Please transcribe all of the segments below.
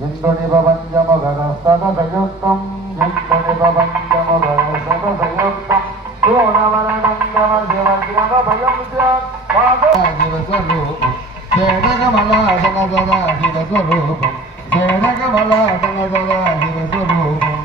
इन्दुनिपञ्चमुखरस्तदयुक्तं जिन्दुनिपञ्चमुखरस्तदयुक्तं सोनवरनन्दमशिवग्रमभयं स्यात् शिवस्वरूपं शेणकमलादन सदा शिवस्वरूपं शेणकमलादन सदा शिवस्वरूपम्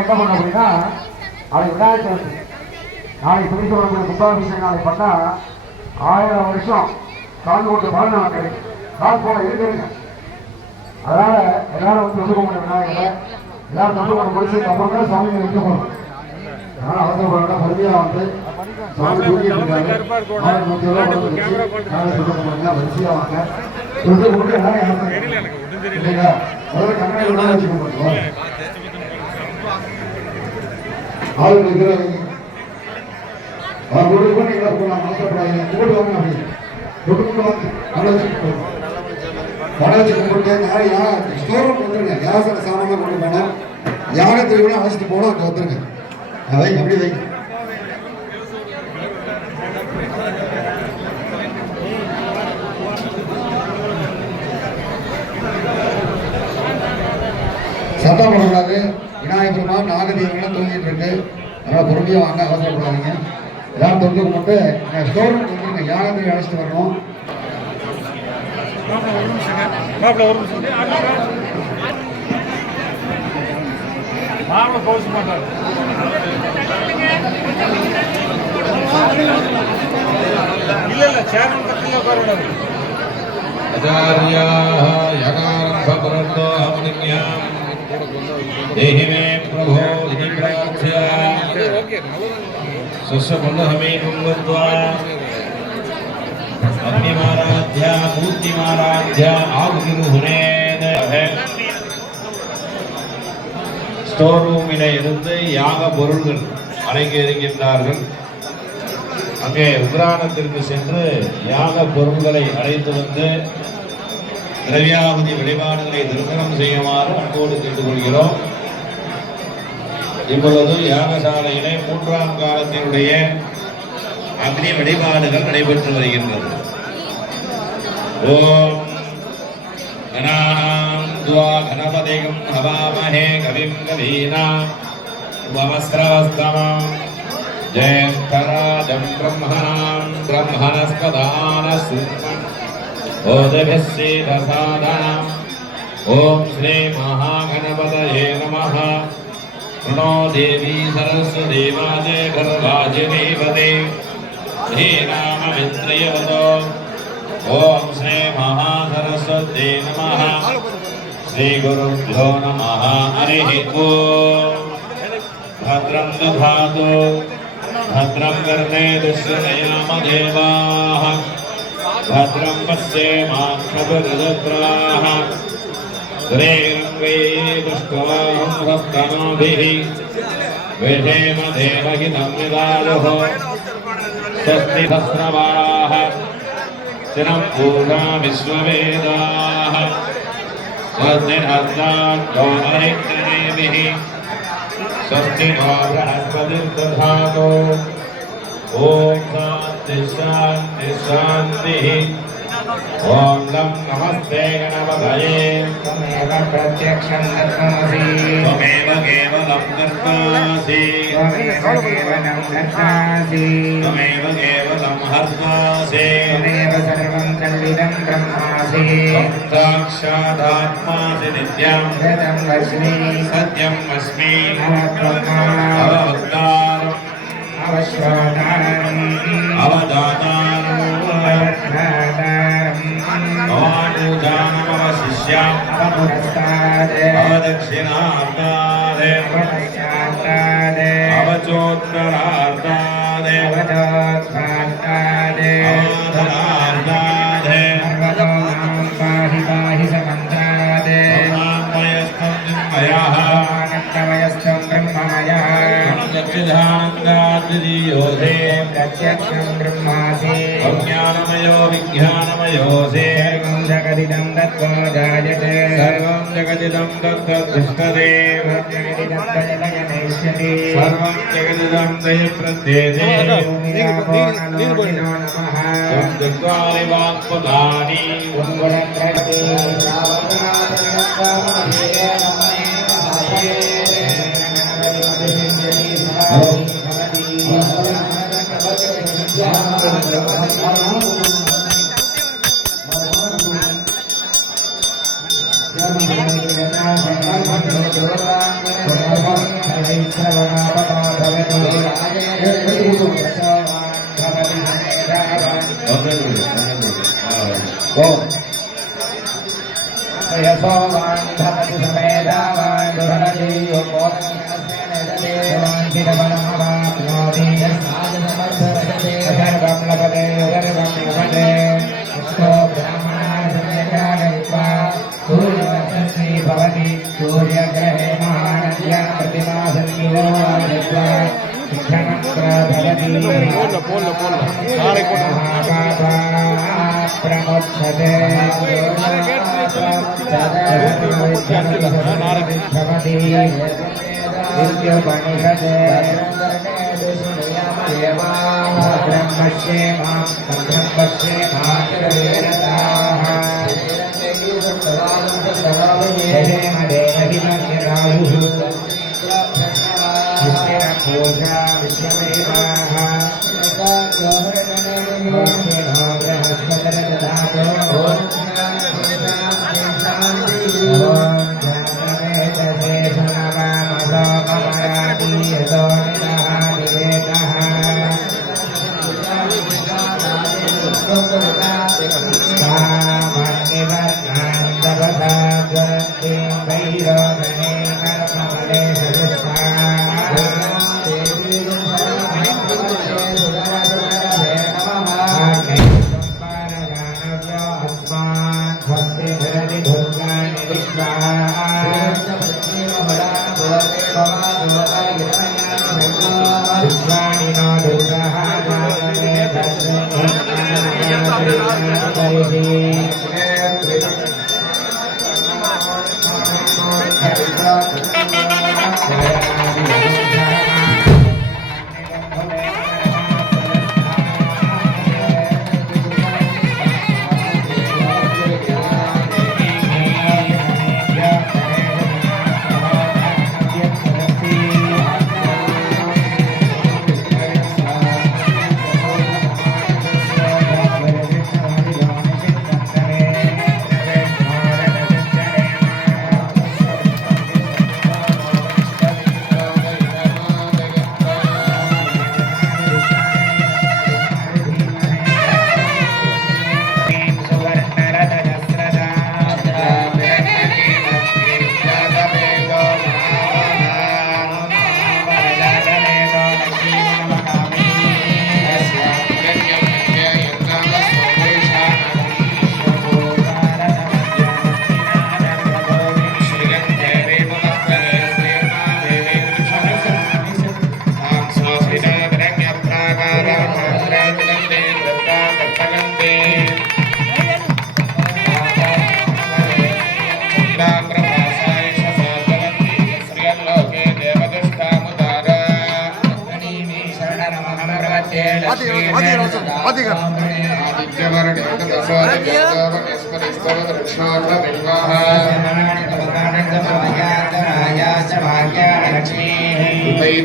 என்ன பண்ண அப்படின்னா நாளைக்கு விநாயகர் சதுர்த்தி நாளைக்கு திருச்செந்தூர் கும்பாபிஷேகம் நாளைக்கு பண்ணா 1000 வருஷம் கால் போட்டு பலன் கிடைக்கும். கால் போல இருக்குங்க. அதனால எல்லாரும் வந்து தொண்டு கும்பிட விநாயகரை எல்லாரும் தொண்டு கும்பிட முடிச்சதுக்கு அப்புறம் தான் சாமி வைக்க போகணும். அதனால அவசரப்பட பொறுமையா வந்து சாமி தூக்கிட்டு இருக்காங்க. வரிசையா வாங்க தொண்டு கும்பிட்டு எல்லாரும் இல்லைங்களா முதல்ல கண்ணாடி வச்சுக்க முடியும். ஆளுங்க இருக்கிறாங்க ஒரு பண்ணி போகலாம் அவசரப்படாதீங்க. கூட்டு வாங்க அப்படி தொட்டு கொண்டு வாங்க நல்லா வச்சுட்டு படம் வச்சு கும்பிட்டு ஸ்டோரம் வந்துருங்க. யாசன சாமான் கொண்டு போனோம் யாகத்துக்கு கூட அழைச்சிட்டு போனோம் அங்கே வந்துருங்க. வை அப்படி வை சத்தம் போடக்கூடாது. விநாயகர் பெருமாள் நாகதீபங்கள்லாம் தூங்கிட்டு இருக்கு. அதனால பொறுமையாக வாங்க அவசரப்படாதீங்க. எல்லாரும் தொண்டு கும்பிட்டு ஸ்டோர் வந்துருங்க. யாகத்துக்கு அழைச்சிட்டு வரணும். देहि मे प्रभो इति प्रार्थ्य स्वस्य पुनःमेकं वद्वा अग्निमाराध्य मूर्तिमाराध्य आहुतिरुहुनेन ஸ்டோர் ரூமிலே இருந்து யாக பொருள்கள் அடங்கி இருக்கின்றார்கள். அங்கே உக்ரானத்திற்கு சென்று யாக பொருள்களை அழைத்து வந்து திரவியாவதி வழிபாடுகளை திருமணம் செய்யுமாறு அன்போடு கேட்டுக்கொள்கிறோம். இப்பொழுது யாகசாலையிலே 3ஆம் காலத்தினுடைய அக்னி வழிபாடுகள் நடைபெற்று வருகின்றது. ஓம் கணானாம் துவா கணபதிகம் ஹவாமஹே கவிம் கவீனாம் உபமஸ்ரவஸ்தமம் ஜெயஸ்தராஜம் பிரம்மணாம் பிரம்மணஸ்பதான சும்மன் ஓதபிஸ்ஸேதசாதனம். ஓம் ஸ்ரீ மகாகணபதயே நமः. प्रणो देवी सरस्वती वाजे गर्भाजिनीपते श्रीराममित्रयवतो. ओम श्री महासरस्वती नमः. श्रीगुरुभ्यो नमः. हरिः ओम्. भद्रं दधातु भद्रं कर्णेदुष्ययामदेवाः भद्रं पश्येमाक्षभिर्जत्राः दुष्टवांस्तनोभिः विषेम देवहितं विदायुः स्वस्ति भस्रवाः चिरं पूजा विश्ववेदाः स्वस्ति नस्तान्तो अरित्रिणेभिः स्वस्ति नो बृहस्पतिर्दधातु ॐ शान्ति शान्ति शान्तिः ॐ लं नमस्ते गणपतये त्वमेव प्रत्यक्षं दत्तासि त्वमेव केवलं कर्तासि त्वमेव केवलं कर्तासि त्वमेव केवलं हर्तासि त्वमेव सर्वं कल्विदं ब्रह्मासि साक्षादात्मासि नित्यं वेदं वच्मि सत्यम् अस्मि अवब्रह्मा अवतारम् अवश्वातारम् अवदातारम् अवज्ञातारम् अवानुदानमवशिष्याम् अवपुरस्तात् अवदक्षिणार्तात् अवपश्चात्तात् अवचोत्तरार्तात् अवचोत्थात्तात् अवाधनार्तात् सर्वतो मां पाहि पाहि समन्तात् ब्रह्मामयस्तं चिन्मयः आनन्दमयस्तं ब्रह्ममयः प्रत्यक्षानन्दाद्वितीयोऽसि प्रत्यक्षं ब्रह्मासि अज्ञानमयो विज्ञानमयोऽसि सर्वं जगदिदं तत्त्वा जायते सर्वं जगदिदं तत्तद्दृष्टते जगदिदं तजलयनेष्यति सर्वं जगदिदं दयप्रत्येते भूमिरापो नलो नमः त्वं चत्वारि वाक्पदानि उङ्गुलत्रयते यशोवान्धवति समेधावान् दुर्लभे योगोत्थितबलमवाप्नोति सर्वं लभते सर्वं लभते विष्णो ब्राह्मणासमेधानयित्वा सूर्यवंशस्मै भवति सूर्यग्रहे महानद्यां प्रतिमासन्निलोकयित्वा शिक्षणं प्रभवति प्रमुच्यते भवति विद्योपनिषदे ब्रह्मस्येमा ब्रह्मस्येमाः यजेम देवहिमन्यरायुः विष्णुरपूजा विश्वमेवाः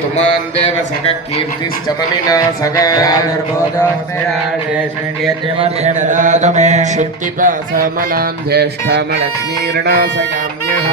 तुमान् देव सख कीर्तिश्च मनिना सख शुक्तिपासमलान् ज्येष्ठामलक्ष्मीर्णा सगाम्यः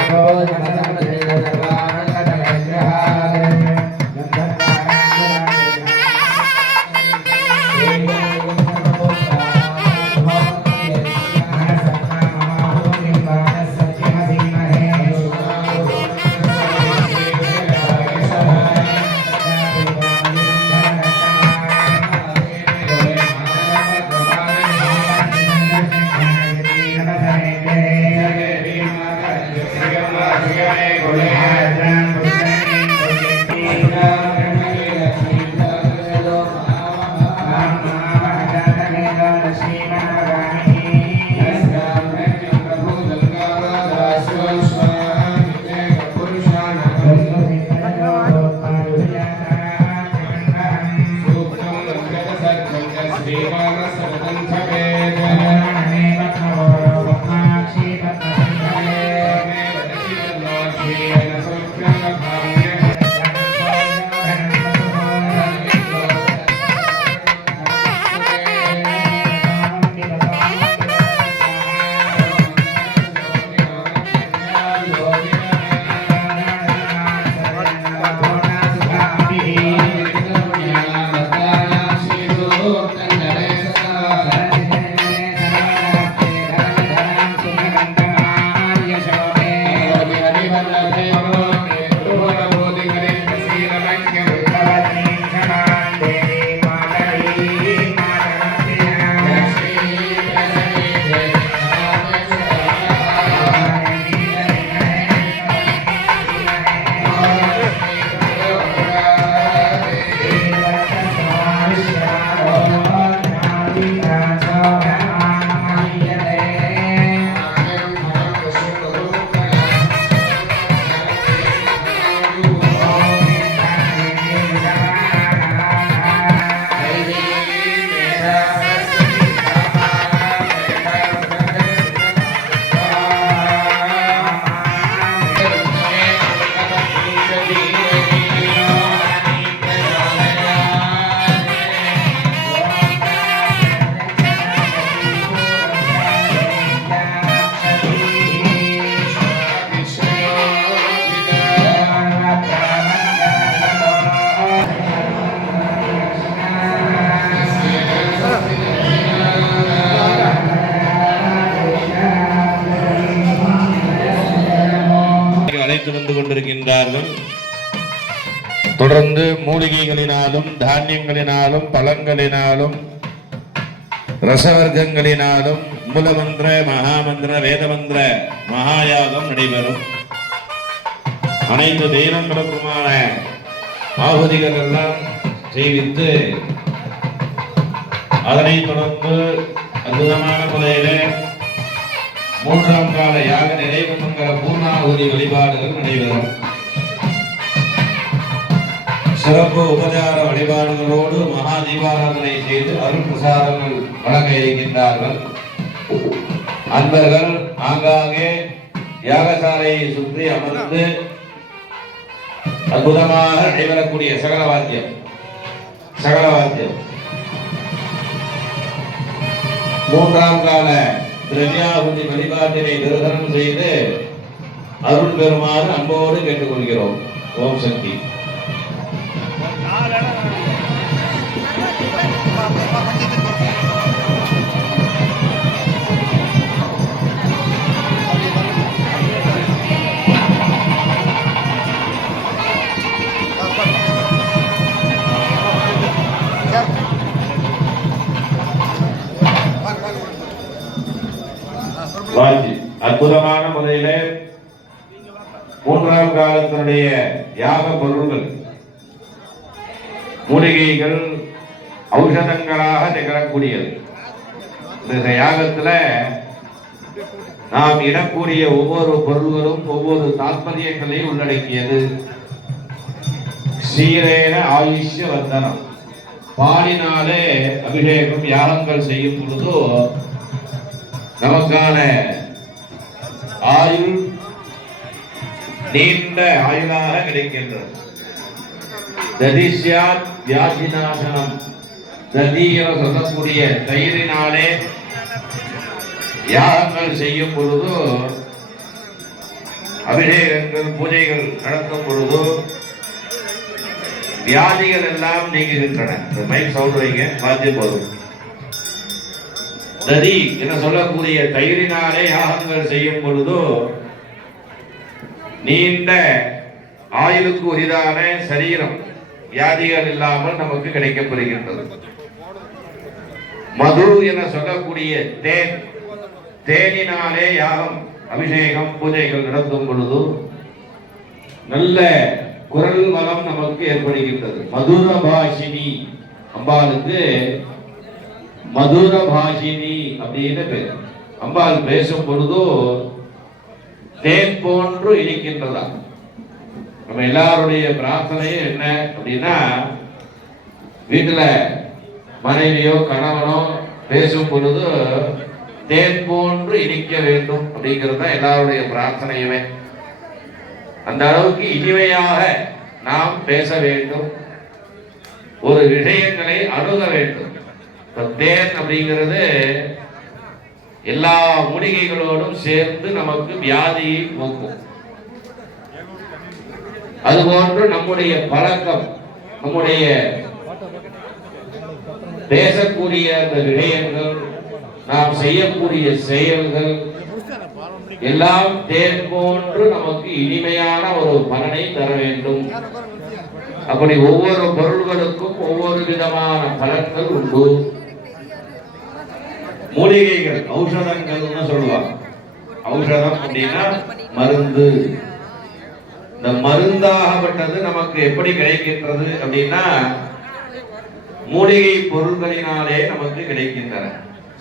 வந்து கொண்டிருக்கின்றார்கள். தொடர்ந்து மூலிகைகளினாலும் தானியங்களினாலும் பழங்களினாலும் ரசவர்க்கங்களினாலும் மூலமந்திர மகாமந்திர வேதமந்திர மகாயாகம் நடைபெறும். அனைத்து தெய்வங்களுக்குமான ஆகுதிகள் எல்லாம் செய்வித்து அதனைத் தொடர்ந்து அற்புதமான முறையிலே மூன்றாம் கால யாக நிறைவு மங்கள பூர்ணாகுதி வழிபாடுகள் நடைபெறும். சிறப்பு உபச்சார வழிபாடுகளோடு மகா தீபாராதனை செய்து அருள் பிரசாதங்கள் வழங்க இருக்கின்றார்கள். அன்பர்கள் ஆங்காங்கே யாகசாலையை சுற்றி அமர்ந்து அற்புதமாக நடைபெறக்கூடிய சகலவாத்தியம் மூன்றாம் கால திரவியாகுதி வழிபாட்டினை நிறுவனம் செய்து அருள் பெறுமாறு அன்போடு கேட்டுக்கொள்கிறோம். ஓம் சக்தி. அற்புதமான முறையிலே மூன்றாம் காலத்தினுடைய யாக பொருள்கள் மூலிகைகள் ஔஷதங்களாக திகழக்கூடியது. இந்த யாகத்துல நாம் இடக்கூடிய ஒவ்வொரு பொருள்களும் ஒவ்வொரு தாத்பரியங்களையும் உள்ளடக்கியது. ஸ்ரீரேன ஆயுஷ்ய வர்த்தனம், பாலினாலே அபிஷேகம் யாகங்கள் செய்யும் பொழுது நமக்கான ஆயுள் நீண்ட ஆயுளாக கிடைக்கின்றது. ததிஷ்யாத் வியாதிநாசனம், ததி என சொல்லக்கூடிய தயிரினாலே யாகங்கள் செய்யும் பொழுது, அபிஷேகங்கள் பூஜைகள் நடத்தும் பொழுது வியாதிகள் எல்லாம் நீங்குகின்றன. மைக் சவுண்ட் வைங்க, பார்த்து போதும். ததி என சொல்லக்கூடிய தயிரினாலே யாகங்கள் செய்யும் பொழுது நீண்ட ஆயுளுக்கு உரிதான சரீரம் வியாதிகள் இல்லாமல் நமக்கு கிடைக்கப்படுகின்றது. மது என சொல்லக்கூடிய தேன், தேனினாலே யாகம் அபிஷேகம் பூஜைகள் நடத்தும் பொழுது நல்ல குரல் வளம் நமக்கு ஏற்படுகின்றது. மதுர பாஷினி, அம்பாளுக்கு மதுர பாஷினி அப்படின்னு பேர். அம்பாள் பேசும் பொழுது தேன் போன்று இனிக்கின்றதா. நம்ம எல்லாருடைய பிரார்த்தனையும் என்ன அப்படின்னா, வீட்டுல மனைவியோ கணவனோ பேசும் பொழுது தேன் போன்று இனிக்க வேண்டும் அப்படிங்கிறது தான் எல்லாருடைய பிரார்த்தனையுமே. அந்த அளவுக்கு இனிமையாக நாம் பேச வேண்டும், ஒரு விஷயங்களை அணுக வேண்டும். தேன் அப்படிங்கிறது எல்லா மூலிகைகளோடும் சேர்ந்து நமக்கு வியாதியை போக்கும். அதுபோன்று நம்முடைய பழக்கம், நம்முடைய பேசக்கூடிய அந்த விஷயங்கள், நாம் செய்யக்கூடிய செயல்கள் எல்லாம் தேன் போன்று நமக்கு இனிமையான ஒரு பலனை தர வேண்டும். அப்படி ஒவ்வொரு பொருள்களுக்கும் ஒவ்வொரு விதமான பலன்கள் உண்டு. மூலிகைகள், ஔஷதங்கள்னு சொல்லுவாங்க. ஔஷதம் அப்படின்னா மருந்து. இந்த மருந்தாகப்பட்டது நமக்கு எப்படி கிடைக்கின்றது அப்படின்னா, மூலிகை பொருள்களினாலே நமக்கு கிடைக்கின்றன.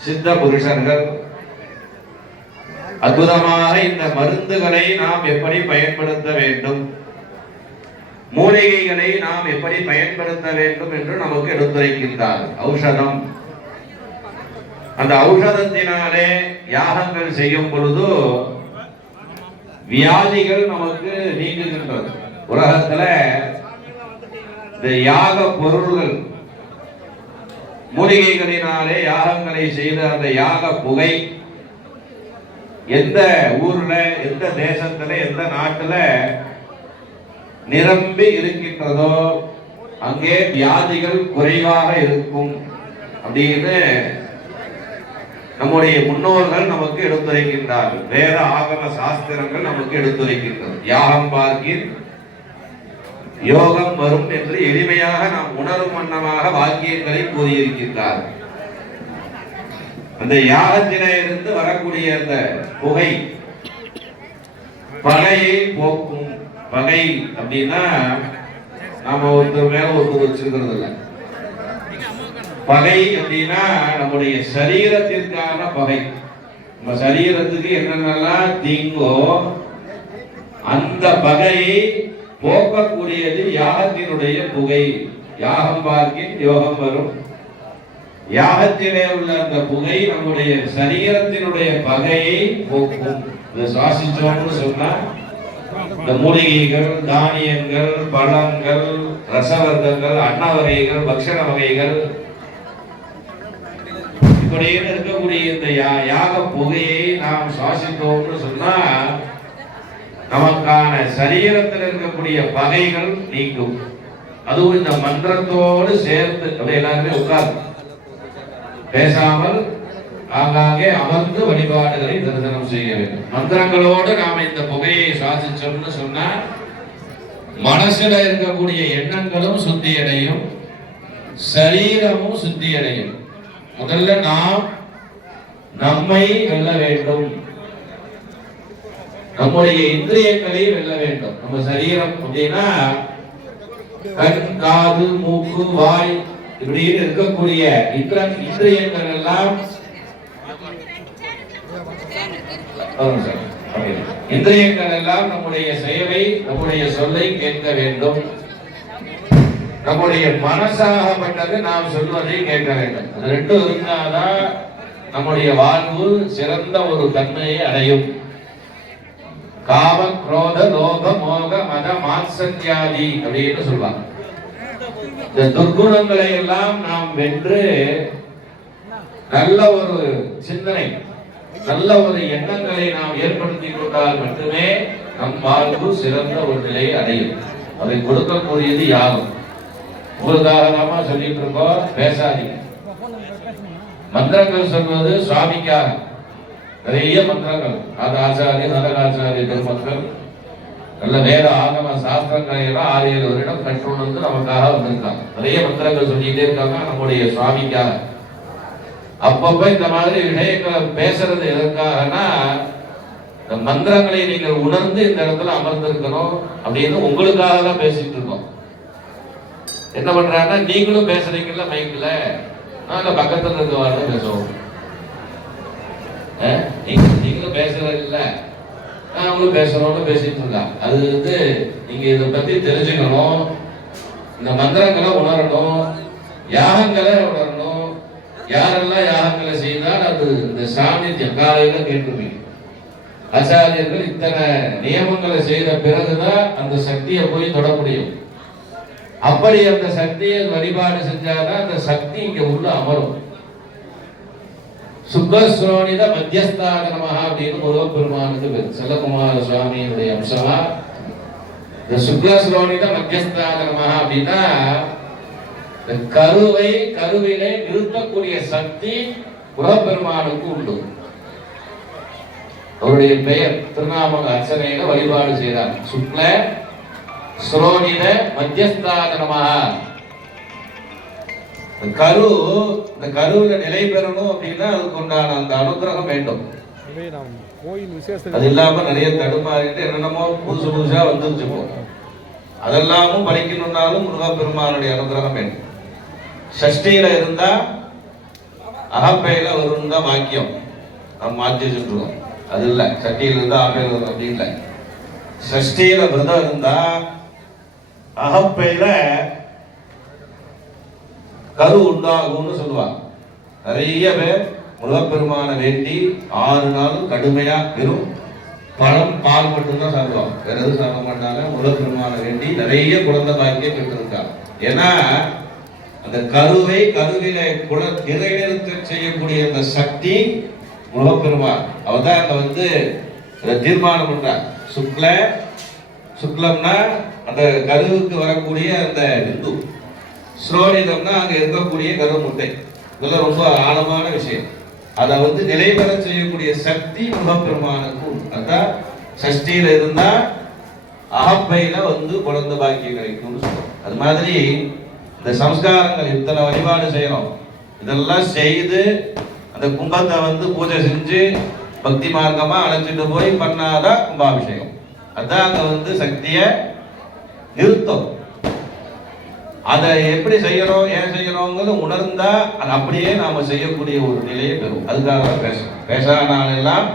சித்த புருஷர்கள் அற்புதமாக இந்த மருந்துகளை நாம் எப்படி பயன்படுத்த வேண்டும், மூலிகைகளை நாம் எப்படி பயன்படுத்த வேண்டும் என்று நமக்கு எடுத்துரைக்கின்றார். ஔஷதம், அந்த ஔஷதத்தினாலே யாகங்கள் செய்யும் பொழுது வியாதிகள் நமக்கு நீங்குகின்றது. உலகத்துல இந்த யாக பொருள்கள், மூலிகைகளினாலே யாகங்களை செய்த அந்த யாக புகை எந்த ஊர்ல, எந்த தேசத்துல, எந்த நாட்டுல நிரம்பி இருக்கின்றதோ அங்கே வியாதிகள் குறைவாக இருக்கும் அப்படின்னு நம்முடைய முன்னோர்கள் நமக்கு எடுத்துரைக்கின்றார்கள். வேத ஆகம சாஸ்திரங்கள் நமக்கு எடுத்துரைக்கின்றது. யாகம் பார்க்கின் யோகம் வரும் என்று எளிமையாக நாம் உணரும் வண்ணமாக வாக்கியங்களை கூறியிருக்கின்றார். அந்த யாகத்திலே இருந்து வரக்கூடிய அந்த புகை பகையை போக்கும். பகை அப்படின்னா நாம ஒருத்தர் மேல ஒருத்தர் வச்சிருக்கிறது இல்லை. பகை அப்படின்னா நம்முடைய சரீரத்திற்கான பகை. நம்ம சரீரத்துக்கு என்னென்னலாம் தீங்கோ அந்த பகையை போக்கக்கூடியது யாகத்தினுடைய புகை. யாகம் பார்க்கின் யோகம் வரும். யாகத்திலே உள்ள அந்த புகை நம்முடைய சரீரத்தினுடைய பகையை போக்கும். இதை சுவாசிச்சோம்னு சொன்னா இந்த மூலிகைகள், தானியங்கள், பழங்கள், ரசவர்க்கங்கள், அன்ன வகைகள், பக்ஷண வகைகள் இப்படியே இருக்கக்கூடிய இந்த யாக புகையை நாம் சுவாசித்தோம்னு சொன்னா நமக்கான சரீரத்தில் இருக்கக்கூடிய பகைகள் நீக்கும். அதுவும் இந்த மந்திரத்தோடு சேர்த்து அப்படி எல்லாருமே உட்கார்ந்து பேசாமல் ஆங்காங்கே அமர்ந்து வழிபாடுகளை தரிசனம் செய்ய வேண்டும். மந்திரங்களோடு நாம இந்த புகையை சுவாசிச்சோம்னு சொன்னா மனசுல இருக்கக்கூடிய எண்ணங்களும் சுத்தி அடையும், சரீரமும் சுத்தி அடையும். முதல்ல நாம் நம்மை வெல்ல வேண்டும், நம்முடைய இந்திரியங்களை வெல்ல வேண்டும். நம்ம சரீரம் அப்படின்னா கண், காது, மூக்கு, வாய் இப்படின்னு இருக்கக்கூடிய இந்திரியங்கள் எல்லாம் இந்திரியங்கள் எல்லாம் நம்முடைய செயலை, நம்முடைய சொல்லை கேட்க வேண்டும். நம்முடைய மனசாகப்பட்டது நாம் சொல்வதை கேட்க வேண்டும். அது ரெண்டும் இருந்தாதான் நம்முடைய வாழ்வு சிறந்த ஒரு தன்மையை அடையும். காம குரோத லோக மோக மத மாத்சத்யாதி அப்படின்னு சொல்லுவாங்க. இந்த துர்குணங்களை எல்லாம் நாம் வென்று நல்ல ஒரு சிந்தனை, நல்ல ஒரு எண்ணங்களை நாம் ஏற்படுத்தி கொண்டால் மட்டுமே நம் வாழ்வு சிறந்த ஒரு நிலையை அடையும். அதை கொடுக்கக்கூடியது யாரும். உங்களுக்காக சொல்லிட்டு இருக்கோம், பேசாதீங்க. மந்திரங்கள் சொல்வது சுவாமிக்காக. நிறைய மந்திரங்கள், அது ஆச்சாரிய நரகாச்சாரிய பெருமக்கள் நல்ல வேத ஆகம சாஸ்திரங்களை எல்லாம் 6-7 வருடம் கற்றுணர்ந்து நமக்காக வந்திருக்காங்க. நிறைய மந்திரங்கள் சொல்லிட்டே இருக்காங்க நம்முடைய சுவாமிக்காக. அப்பப்ப இந்த மாதிரி விஷயங்களை பேசுறது எதற்காகனா, இந்த மந்திரங்களை நீங்கள் உணர்ந்து இந்த இடத்துல அமர்ந்திருக்கணும் அப்படின்னு உங்களுக்காக தான் பேசிட்டு இருக்கோம். என்ன பண்றாங்கன்னா, நீங்களும் பேசுறீங்கல்ல மைக்ல, நாங்க பக்கத்துல இருக்கவாறு பேசுவோம். நீங்களும் பேசுறது இல்ல, நாங்களும் பேசுறோம்னு பேசிட்டு இருக்காங்க. அது நீங்க இதை பத்தி தெரிஞ்சுக்கணும், இந்த மந்திரங்களை உணரணும், யாகங்களை உணரணும். யாரெல்லாம் யாகங்களை செய்தால் அது இந்த சாநித்தியம் காலையில கேட்டுருப்பீங்க. ஆச்சாரியர்கள் இத்தனை நியமங்களை செய்த பிறகுதான் அந்த சக்தியை போய் தொட முடியும். அப்படி அந்த சக்தியை வழிபாடு செஞ்சாதான் அந்த சக்தி இங்க உள்ள அமரும். சுக்லஸ்ரோணித மத்தியஸ்தாக நமஹ அப்படின்னு முருகப்பெருமானுக்கு பேர். செல்லகுமார சுவாமியுடைய அம்சமா இந்த சுக்லஸ்ரோணித மத்தியஸ்தாக நமஹ அப்படின்னா, கருவிலை நிறுத்தக்கூடிய சக்தி முருகப்பெருமானுக்கு உண்டு. அவருடைய பெயர் திருநாம அர்ச்சனையில வழிபாடு செய்தார். சுக்ல ஸ்ரோணித மத்தியஸ்தாக நமஹ. இந்த கருவுல நிலை பெறணும் அப்படின்னா அதுக்கு உண்டான அந்த அனுகிரகம் வேண்டும். அது இல்லாம நிறைய தடுமாறிட்டு என்னென்னமோ புதுசா வந்துருச்சுப்போம். அதெல்லாமும் படிக்கணும்னாலும் முருகப்பெருமானுடைய அனுகிரகம் வேண்டும். சஷ்டியில இருந்தா அகப்பையில வரும்னு தான் வாக்கியம் நம்ம மாற்றி வச்சுருக்கோம். அது இல்லை, சஷ்டியில இருந்தா அகப்பையில வரும் அப்படி இல்லை. சஷ்டியில விரதம் இருந்தா அகப்பையில கரு உண்டாகும்னு சொல்லுவாங்க. நிறைய பேர் முருகப்பெருமான வேண்டி 6 நாள் கடுமையா வெறும் பழம் பால் மட்டும்தான் சாப்பிடுவாங்க, வேற எதுவும் சாப்பிட மாட்டாங்க. முருகப்பெருமான வேண்டி நிறைய குழந்தை பாக்கியம் பெற்றிருக்காங்க. ஏன்னா அந்த கருவில நிறைவேற்ற செய்யக்கூடிய அந்த சக்தி முருகப்பெருமான். அவர் தான் அங்க தீர்மானம் பண்றார். சுக்லம்னா அந்த கருவுக்கு வரக்கூடிய அந்த விந்து, ஸ்ரோணிதம்னா அங்க இருக்கக்கூடிய கரு முட்டை. இதெல்லாம் ரொம்ப ஆழமான விஷயம். அதை நிலைபெற செய்யக்கூடிய சக்தி முருகப்பெருமானுக்கு உண்டு. அதான் சஷ்டியில இருந்தா அகப்பையில குழந்தை பாக்கியம் கிடைக்கும்னு சொல்றோம். அது மாதிரி இந்த சம்ஸ்காரங்கள் இத்தனை வழிபாடு செய்யறோம். இதெல்லாம் செய்து அந்த கும்பத்தை பூஜை செஞ்சு பக்தி மார்க்கமா அழைச்சிட்டு போய் பண்ணாதான் கும்பாபிஷேகம். அதான் அங்க சக்திய நிறுத்தம். அதை எப்படி செய்யறோம், ஏன் செய்யறோங்கிறது உணர்ந்தா அது அப்படியே நாம செய்யக்கூடிய ஒரு நிலையை பெறும். அதுக்காக தான் பேசணும். பேசானாலெல்லாம்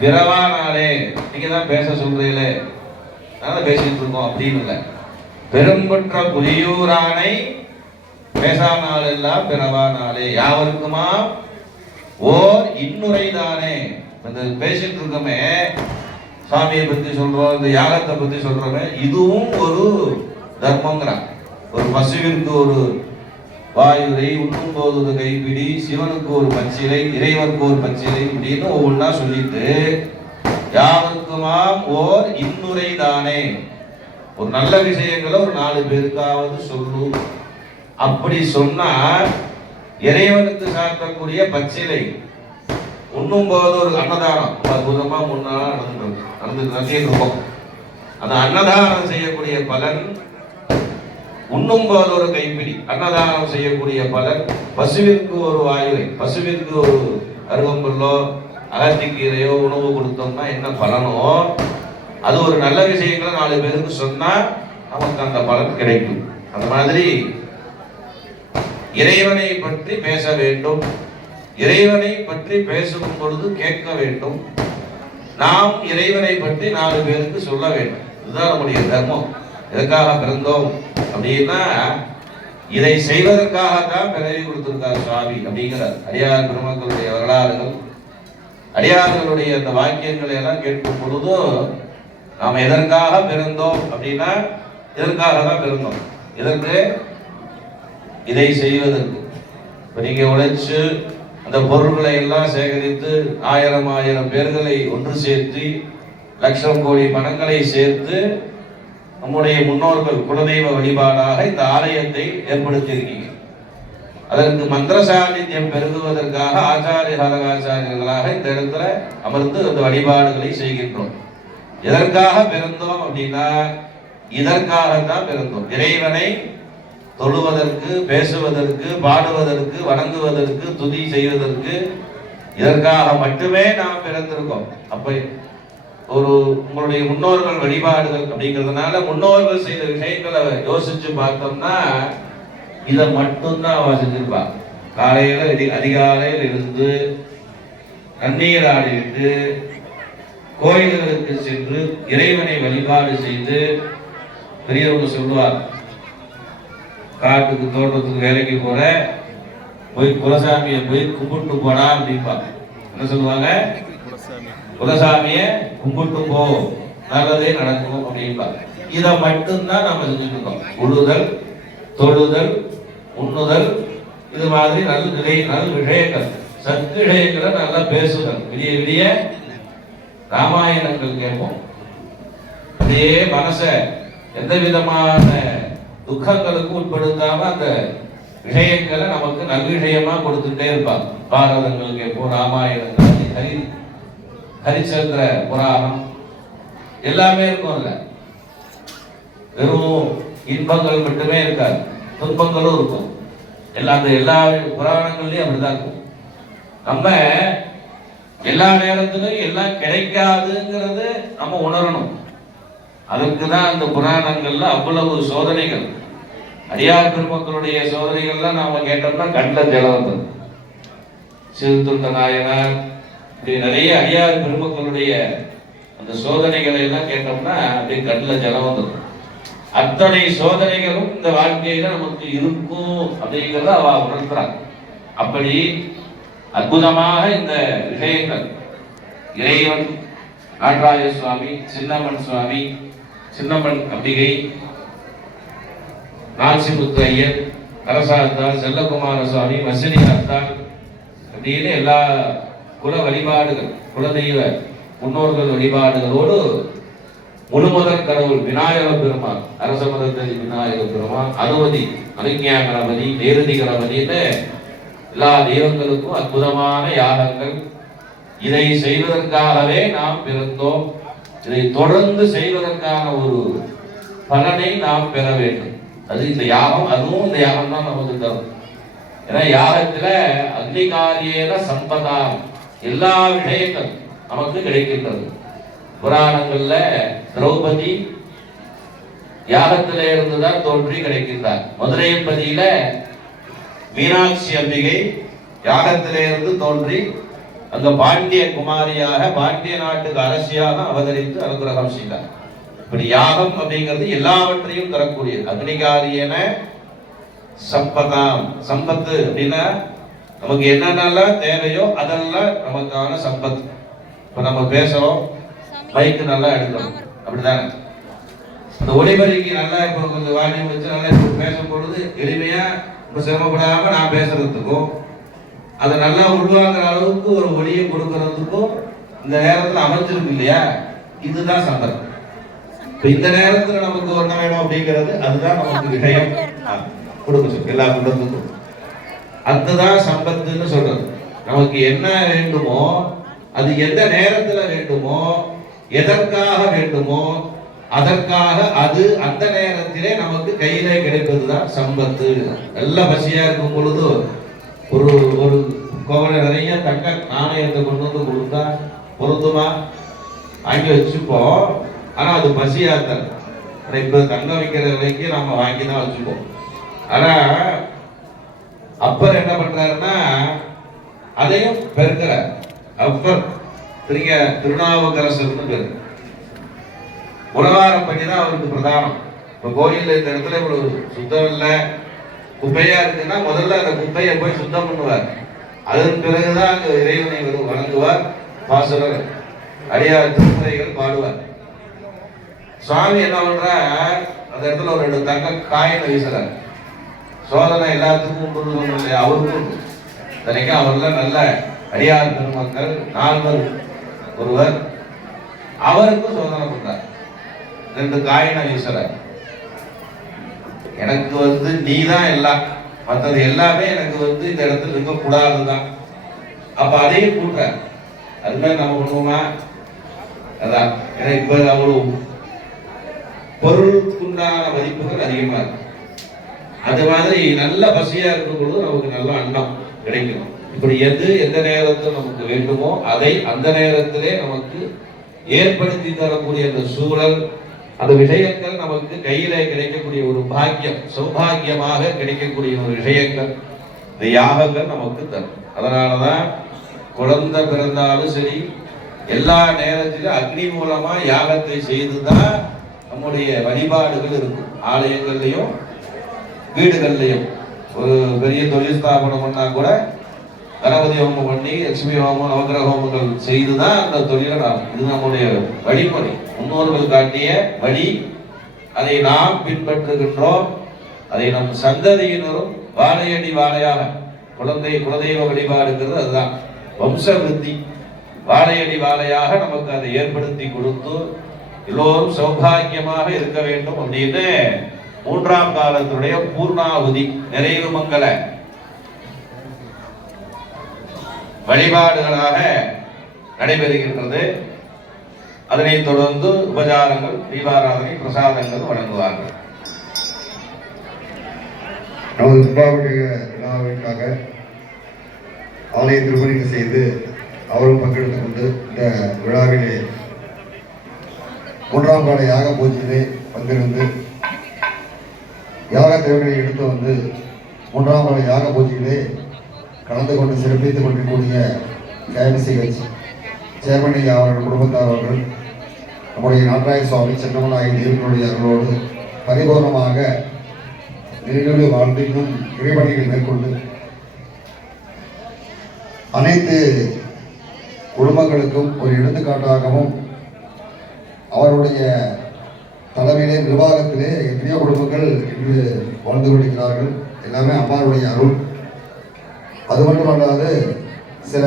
பிறவானாலே, நீங்க தான் பேச சொல்றீங்களே, அதனால பேசிட்டு இருக்கோம் அப்படின்னு இல்லை. பெரும்பற்ற புலியூரானை பேசானாலெல்லாம் பிறவானாலே யாவருக்குமா ஓர் இன்னுரைதானே. பேசிட்டு இருக்கோமே, சாமியை பத்தி சொல்றோம், இந்த யாகத்தை பத்தி சொல்றோமே, இதுவும் ஒரு தர்மங்கிறான். ஒரு பசுவிற்கு ஒரு வாயுரை, உண்ணும் போது ஒரு கைப்பிடி, சிவனுக்கு ஒரு பச்சிலை, இறைவனுக்கு ஒரு பச்சிலை, இப்படின்னு ஒவ்வொன்றா சொல்லிட்டு யாவருக்குமாம் ஓர் இன்னுரை தானே. ஒரு நல்ல விஷயங்களை ஒரு 4 பேருக்காவது சொல்லு. அப்படி சொன்னா இறைவனுக்கு சாப்பிடக்கூடிய பச்சிலை, உண்ணும் போது ஒரு அன்னதானம் அற்புதமா முன்னாள் நடந்துட்டு இருக்கோம். அந்த அன்னதானம் செய்யக்கூடிய பலன், உண்ணும் போது ஒரு கைப்பிடி அன்னதானம் செய்யக்கூடிய பலன், பசுவிற்கு ஒரு வாயுவை, பசுவிற்கு ஒரு அருகம்புல்லோ அகத்திக்கீரையோ உணவு கொடுத்தோம்னா என்ன பலனோ, அது ஒரு நல்ல விஷயங்களை 4 பேருக்கு சொன்னா நமக்கு அந்த பலன் கிடைக்கும். அந்த மாதிரி இறைவனை பற்றி பேச வேண்டும். இறைவனை பற்றி பேசும் பொழுது கேட்க வேண்டும். நாம் இறைவனை பற்றி 4 பேருக்கு சொல்ல வேண்டும். இதுதான் நம்முடைய தர்மம். எதற்காக பிறந்தோம் அப்படின்னா இதை செய்வதற்காகத்தான் பிறவி கொடுத்திருக்கார் சுவாமி அப்படிங்கிறார். அடியார் பெருமக்களுடைய வரலாறுகள், அடியார்களுடைய அந்த வாக்கியங்களை எல்லாம் கேட்கும் பொழுது நாம் எதற்காக பிறந்தோம் அப்படின்னா இதற்காக தான் பிறந்தோம். இதற்கு இதை செய்வதற்கு. இப்போ நீங்க உழைச்சு அந்த பொருள்களை எல்லாம் சேகரித்து ஆயிரம் பேர்களை ஒன்று சேர்த்து லட்சம் கோடி பணங்களை சேர்த்து நம்முடைய முன்னோர்கள் குலதெய்வ வழிபாடாக இந்த ஆலயத்தை ஏற்படுத்தியிருக்கீங்க. அதற்கு மந்திர சாநித்தியம் பெருகுவதற்காக ஆச்சாரிய ஹரகாச்சாரியர்களாக இந்த இடத்துல அமர்ந்து அந்த வழிபாடுகளை செய்கின்றோம். எதற்காக பிறந்தோம் அப்படின்னா இதற்காகத்தான் பிறந்தோம். இறைவனை தொழுவதற்கு, பேசுவதற்கு, பாடுவதற்கு, வணங்குவதற்கு, துதி செய்வதற்கு, இதற்காக மட்டுமே நாம் பிறந்திருக்கோம். அப்ப ஒரு உங்களுடைய முன்னோர்கள் வழிபாடுகள் அப்படிங்கிறதுனால முன்னோர்கள் செய்த விஷயங்களை யோசிச்சு பார்த்தோம்னா இதை மட்டும்தான் அவ செஞ்சிருப்பா. காலையில அதிகாலையில் இருந்து தண்ணீர் ஆடிவிட்டு கோயில்களுக்கு சென்று இறைவனை வழிபாடு செய்து, பெரியவங்க சொல்லுவார், காட்டுக்கு தோட்டத்துக்கு வேலைக்கு போற போய் குலசாமியை போய் கும்பிட்டு போனா அப்படின்பா. என்ன சொல்லுவாங்க? குலசாமிய கும்பிட்டு போ, நல்லதே நடக்கும் அப்படின்பா. இதை மட்டும்தான் நம்ம செஞ்சுட்டு இருக்கோம். உழுதல், தொழுதல், உண்ணுதல், இது மாதிரி நல்ல விஷயங்கள், சத்து விஷயங்களை நல்லா பேசுதல், விடிய விடிய ராமாயணங்கள் கேட்போம். அதே மனச எந்த விதமான துக்கங்களுக்கு உட்படுத்தாம அந்த விஷயங்களை நமக்கு நல்ல விஷயமா கொடுத்துட்டே இருப்பாங்க. பாரதங்கள் கேட்போம், ராமாயணங்கள், ஹரிச்சந்திர புராணம் எல்லாமே இருக்கும்ல. வெறும் இன்பங்கள் மட்டுமே இருக்காது, துன்பங்களும் இருக்கும். எல்லா புராணங்கள்லயும் அப்படிதான் இருக்கும். நம்ம எல்லா நேரத்திலும் எல்லாம் கிடைக்காதுங்கிறது நம்ம உணரணும். அதற்குதான் அந்த புராணங்கள்ல அவ்வளவு சோதனைகள். அடியார் பெருமக்களுடைய சோதனைகள்லாம் நாம கேட்டோம்னா கண்ணில் ஜலம் வந்தது. சிறுத்தொண்ட நாயனார், இப்படி நிறைய அடியார் பெருமக்களுடைய அந்த சோதனைகளை எல்லாம் கேட்டோம்னா அப்படியே கண்ணில் ஜலம் வந்தது. அத்தனை சோதனைகளும் இந்த வாழ்க்கையில நமக்கு இருக்கும் அப்படிங்கிறத அவ உணர்த்துறாங்க. அப்படி அற்புதமாக இந்த விஷயங்கள் இறைவன், நாட்டராஜ சுவாமி, சின்னம்மன் சுவாமி, சின்னம்மன் அம்பிகை, நாச்சிமுத்து ஐயர், அரசாத்தாள், செல்லகுமார சுவாமி, மசினி அத்தாள் அப்படின்னு எல்லா குல வழிபாடுகள், குலதெய்வ முன்னோர்கள் வழிபாடுகளோடு முழுமுதற் கடவுள் விநாயக பெருமான், அரச மதத்ததி விநாயக பெருமான், அனுமதி அனுஞா கணபதி, நேருதி கணபதின்னு எல்லா தெய்வங்களுக்கும் அற்புதமான யாகங்கள். இதை செய்வதற்காகவே நாம் பிறந்தோம். இதை தொடர்ந்து செய்வதற்கான ஒரு பலனை நாம் பெற வேண்டும். அது இந்த யாகம், அதுவும் இந்த யாகம் தான் நமக்கு தரும். ஏன்னா யாகத்துல அக்னிகாரியேன சம்பதாம், எல்லா விஷயங்கள் நமக்கு கிடைக்கின்றது. புராணங்கள்ல திரௌபதி யாகத்தில இருந்துதான் தோன்றி கிடைக்கின்றார். மதுரையம்பதியில மீனாட்சி அம்பிகை யாகத்திலிருந்து தோன்றி அங்க பாண்டிய குமாரியாக, பாண்டிய நாட்டுக்கு அரசியாக அவதரித்து அனுகிரகம் செய்தார். இப்படி யாகம் அப்படிங்கிறது எல்லாவற்றையும் தரக்கூடிய அக்னிகாரியன சம்பதாம். சம்பத்து அப்படின்னா நமக்கு என்னென்னலாம் தேவையோ அதெல்லாம் நமக்கான சம்பத். இப்ப நம்ம பேசுறோம், மைக்கு நல்லா எடுக்கணும், அப்படிதானே? அந்த ஒளிபரிக்கு நல்லா இப்போ கொஞ்சம் வாங்கி வச்சு நல்லா பேசும் பொழுது எளிமையா சிரமப்படாம நான் பேசுறதுக்கும் அதை நல்லா உருவாக்குற அளவுக்கு ஒரு ஒளியை கொடுக்கறதுக்கும் இந்த நேரத்தில் அமைஞ்சிருக்கு இல்லையா? இதுதான் சம்பத். இப்ப இந்த நேரத்துல நமக்கு ஒண்ணு வேணும் அப்படிங்கிறது அதுதான் நமக்கு விஷயம் கொடுக்க சொல்லு எல்லா குடும்பத்துக்கும். அதுதான் சம்பத்துன்னு சொல்றது. நமக்கு என்ன வேண்டுமோ அது எந்த நேரத்துல வேண்டுமோ, எதற்காக வேண்டுமோ அதற்காக அது அந்த நேரத்திலே நமக்கு கையிலே கிடைப்பதுதான் சம்பத்து. நல்ல பசியா இருக்கும் பொழுது ஒரு ஒரு கோவலை நிறைய தங்க நாணயத்தை கொண்டு வந்து கொடுத்தா பொருந்துமா? வாங்கி வச்சுப்போம், ஆனா அது பசியா தான். இப்ப தங்கம் வைக்கிற விலைக்கு நம்ம வாங்கி தான் வச்சுப்போம். ஆனா அப்பர் என்ன பண்றாருன்னா அதையும் பெருக்கிறார். அப்பர் திருநாவுக்கரசர்னு பேரு. உலகாரம் பண்ணி தான் அவருக்கு பிரதானம். இப்போ கோயிலில் இந்த இடத்துல இவ்வளவு சுத்தம் இல்லை, குப்பையா இருக்குன்னா முதல்ல அந்த குப்பையை போய் சுத்தம் பண்ணுவார். அதன் பிறகுதான் அங்கு இறைவனை வணங்குவார். பாசுரர் அடியார் திருமுறைகள் பாடுவார். சுவாமி என்ன பண்றார், அந்த இடத்துல ஒரு 2 தங்க காயின் வீசுறார். சோதனை எல்லாத்துக்கும் உண்டு, அவருக்கும் உண்டு. இத்தனைக்கும் அவர்லாம் நல்ல அடியார் பெருமக்கள் 4 ஒருவர், அவருக்கும் சோதனை பண்றார். 2 காயினை வீசுறார். எனக்கு நீதான் எல்லாம், மற்றது எல்லாமே எனக்கு இந்த இடத்துல இருக்கக்கூடாதுதான். அப்ப அதையும் கூட்டுற அதுமாதிரி நம்ம பண்ணுவோமா? அதான் எனக்கு இப்ப அவ்வளவு பொருளுக்குண்டான மதிப்புகள் அதிகமா இருக்கு. அது மாதிரி நல்ல பசியா இருக்கும் பொழுது நமக்கு நல்ல அன்னம் கிடைக்கும். இப்படி எந்த நேரத்தில் நமக்கு வேண்டுமோ அதை அந்த நேரத்திலே நமக்கு ஏற்படுத்தி தரக்கூடிய அந்த சூழல், அந்த விஷயங்கள் நமக்கு கையில கிடைக்கக்கூடிய ஒரு பாக்கியம், சௌபாகியமாக கிடைக்கக்கூடிய ஒரு விஷயங்கள், இந்த யாகங்கள் நமக்கு தரும். அதனாலதான் குழந்தை பிறந்தாலும் சரி, எல்லா நேரத்திலும் அக்னி மூலமா யாகத்தை செய்துதான் நம்முடைய வழிபாடுகள் இருக்கும். ஆலயங்கள்லையும் வீடுகள்லையும் ஒரு பெரிய தொழில் ஸ்தாபனம் பண்ணா கூட கணபதி ஹோமம் பண்ணி, லட்சுமி ஹோமம், நவகிரக ஹோமங்கள் செய்துதான் அந்த தொழிலை நாம், இது நம்முடைய வழிமுறை, முன்னோர்கள் காட்டிய வழி. அதை நாம் பின்பற்றுகின்றோம். அதை நம் சந்ததியினரும் வாழையடி வாழையாக, குலதெய்வ வழிபாடுங்கிறது அதுதான் வம்ச விருத்தி. வாழையடி வாழையாக நமக்கு அதை ஏற்படுத்தி கொடுத்து எல்லோரும் சௌபாகியமாக இருக்க வேண்டும் அப்படின்னு 3ஆம் காலத்தினுடைய பூர்ணாவதி நிறைவு மங்கள வழிபாடுகளாக நடைபெறுகின்றது. அதனைத் தொடர்ந்து உபசாரங்கள், தீபாராதனை, பிரசாதங்கள் வழங்குவார்கள். நமது கும்பாபிஷேக விழாவிற்காக ஆலய திருப்பணிகள் செய்து அவரும் பங்கெடுத்துக் கொண்டு இந்த விழாவிலே 3ஆம் கால யாக பூஜையிலே வந்திருந்து யாக தேவைகளை எடுத்து 3ஆம் கால யாக பூஜையிலே கலந்து கொண்டு சிறப்பித்துக் கொண்டிருக்கூடிய கேஎம்சிஹெச் சேர்மன் ஐயா அவர்கள் குடும்பத்தார் அவர்கள் நம்முடைய நாட்டாய சுவாமி சின்னமனாய தேவனுடைய அருளோடு பரிபூர்ணமாக நீடோடு வாழ்ந்து இன்னும் இறைபணிகள் மேற்கொண்டு அனைத்து குடும்பங்களுக்கும் ஒரு எடுத்துக்காட்டாகவும் அவருடைய தலைமையிலே நிர்வாகத்திலே எத்தனையோ குடும்பங்கள் இன்று வாழ்ந்து கொண்டிருக்கிறார்கள். எல்லாமே அம்மாவுடைய அருள். அது மட்டுமல்லாது சில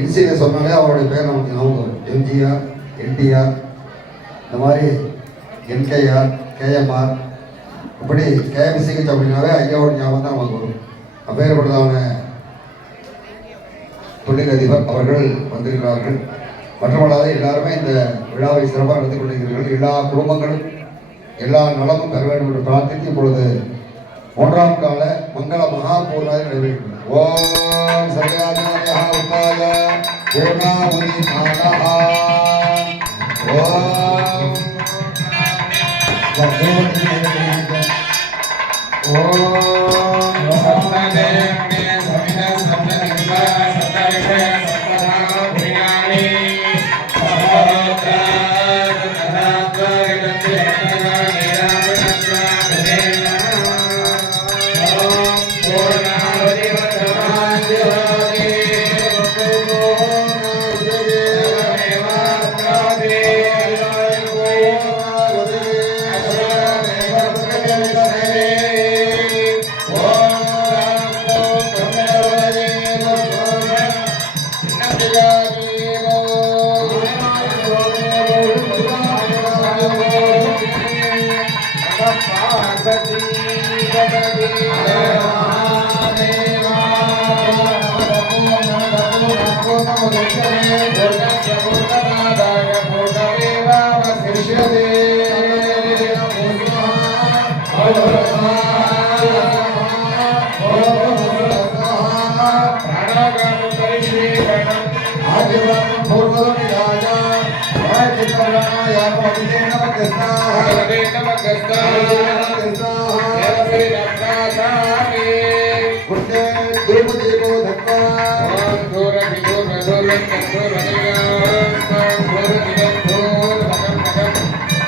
இன்சிடென்ட் சொன்னாலே அவருடைய பேர் நமக்கு ஞாபகம். எம்ஜிஆர், என்டிஆர், இந்த மாதிரி என்கேஆர், கேஎம்ஆர், இப்படி கேஎம்சிஹெச் அப்படின்னாவே ஐயாவோட ஞாபகம் தான் நமக்கு வரும். அப்பேற்பட்டதான தொழிலதிபர் அவர்கள் வந்திருக்கிறார்கள். மட்டுமல்லாது எல்லாருமே இந்த விழாவை சிறப்பாக நடத்தி கொண்டிருக்கிறார்கள். எல்லா குடும்பங்களும் எல்லா நலமும் பெற வேண்டும் என்று பிரார்த்தித்து இப்பொழுது 3ஆம் கால மங்கள மகா பூர்ணாதி நடைபெறுகிறது. ஓம் சர்வாதிநாதா உத்தாய பூர்ணாவதி நாதா ஓம்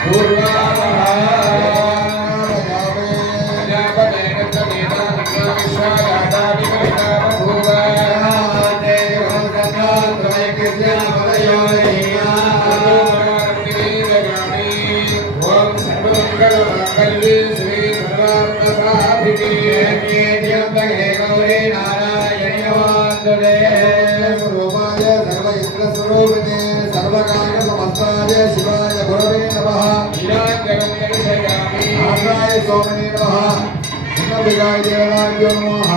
Durva सोमने नमः नमः देवाभ्यो नमः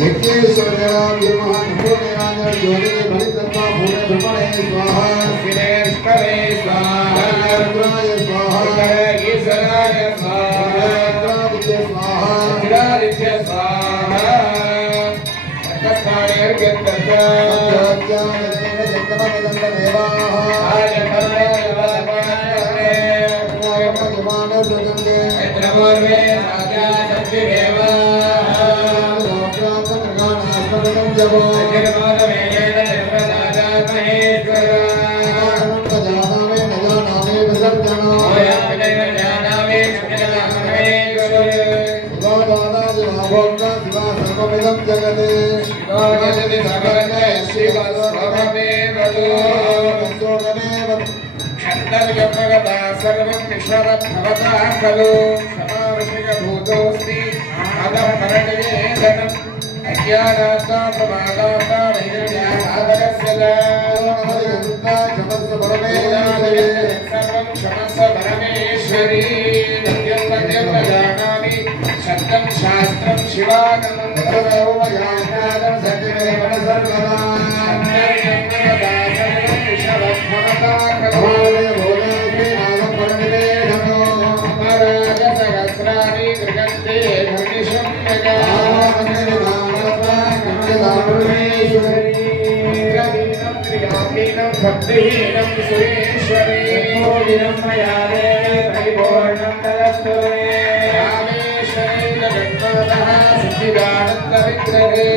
यज्ञेश्वराभ्यो नमः नमो देवाय ज्योति बलितत्वा भूमे ब्रह्मणे स्वाहा विनेश्वरे स्वाहा रुद्राय स्वाहा ईश्वराय स्वाहा रुद्रादित्य स्वाहा रुद्रादित्य स्वाहा तत्स्थाने अर्घ्यन्तः जगते क्षन्तव्यपगता सर्वं विश्ववद्भवता खलु समावशिकभूतोऽस्ति अतः परजयेदनम् अज्ञानात्मा प्रमादात्मा वैरव्यासादरस्य सर्वं क्षमस्व परमेश्वरी नित्यं मध्यं न जानामि सत्यं शास्त्रं शिवानमं सर्वोमयाज्ञानं सत्यमेव न सर्वदा विश्ववद्भवता खलु अमराजसहस्राणि गृहन्ते धर्मिषं यजा क्रियाहीनं भक्तिहीनं सुरेश्वरी मया परिपूर्णं तदस्तु रामेश्वरी जगन्नाथः सच्चिदानन्दविग्रहे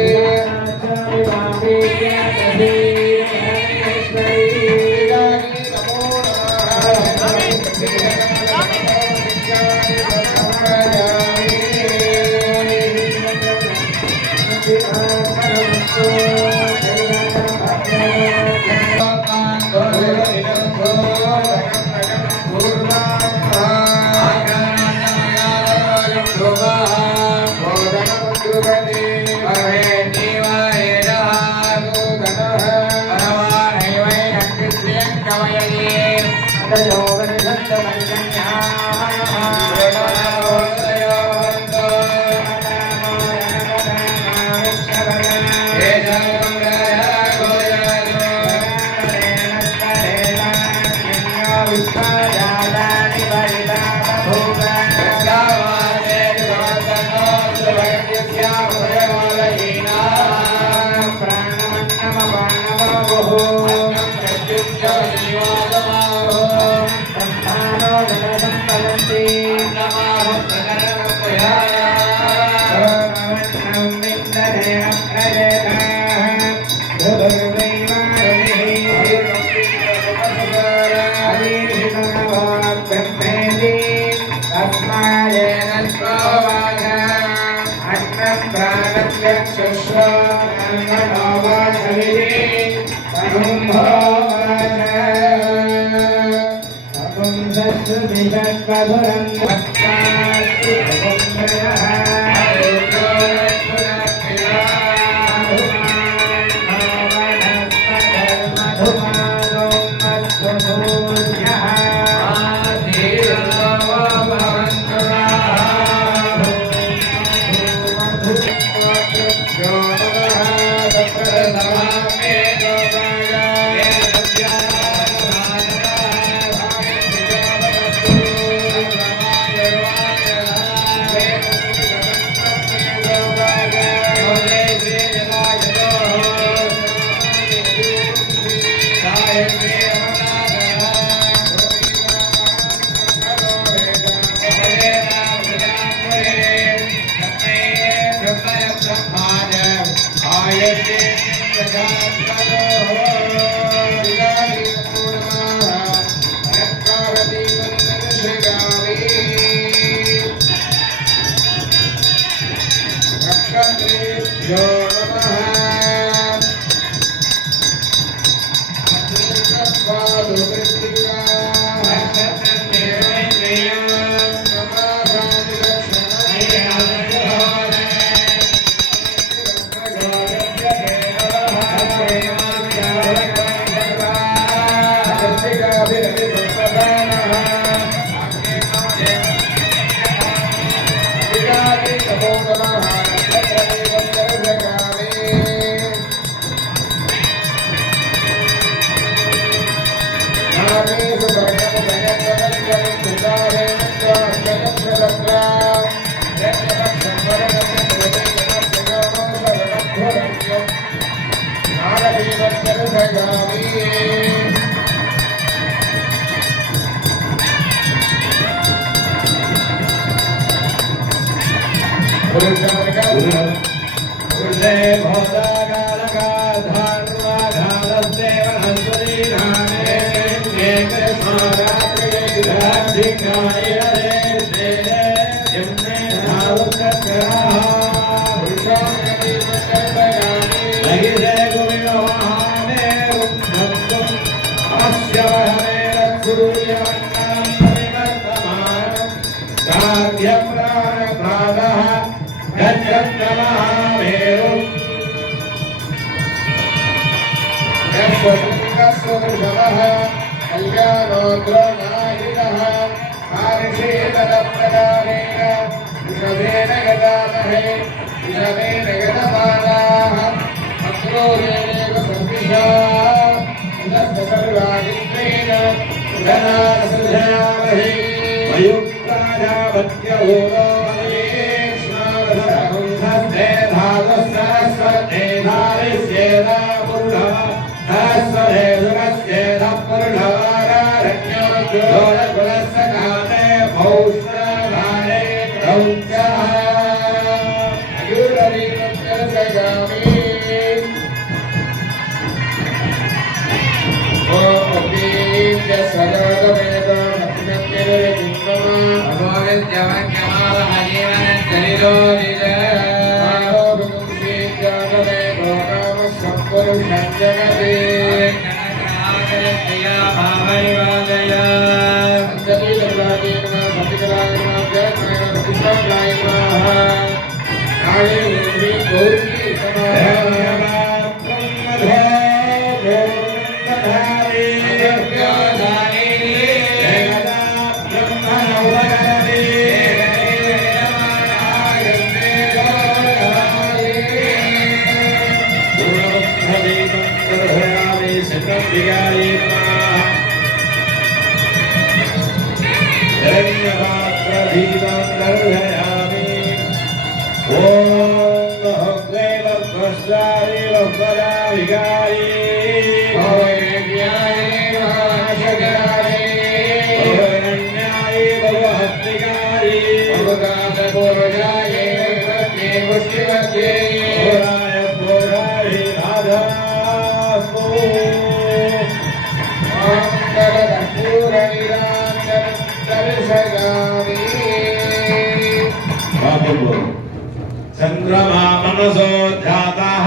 चंद्रमा मनसो ध्यातः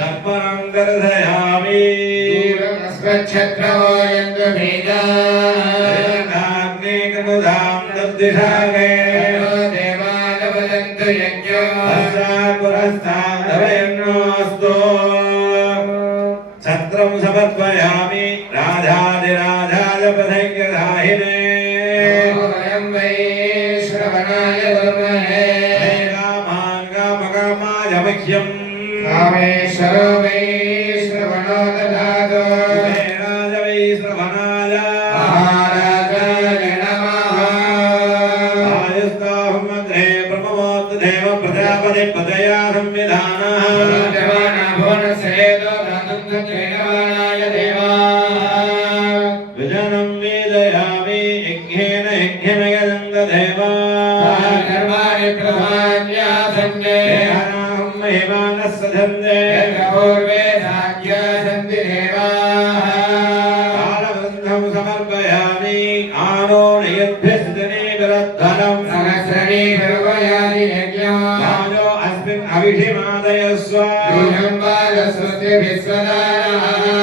तत्परं दर्शयामि छत्रं समर्पयामि राजाधिराजाय पथैक्यधाहिने वयं वै श्रवणाय वर्महे कामाय मह्यं कामेश्वरो वै श्रवणो ददातु राज वै श्रवणाय महाराजाय नमः आयुस्ताहं मध्ये ब्रह्मोत् देव प्रजापति पदया संविधानः विजनं वेदयामि यज्ञेन यज्ञमयदङ्गदेवा कर्माणि प्रभान्यासन्ने हराहं महिमानः सधन्ते पूर्वे साख्यासन्ति देवाः कालवृद्धं समर्पयामि आनो नियद्भिस्तने विरद्धनं सहस्रणी सर्वयानि यज्ञो आनो अस्मिन् अविधिमादयस्व यूयं बालस्वस्य विश्वदानः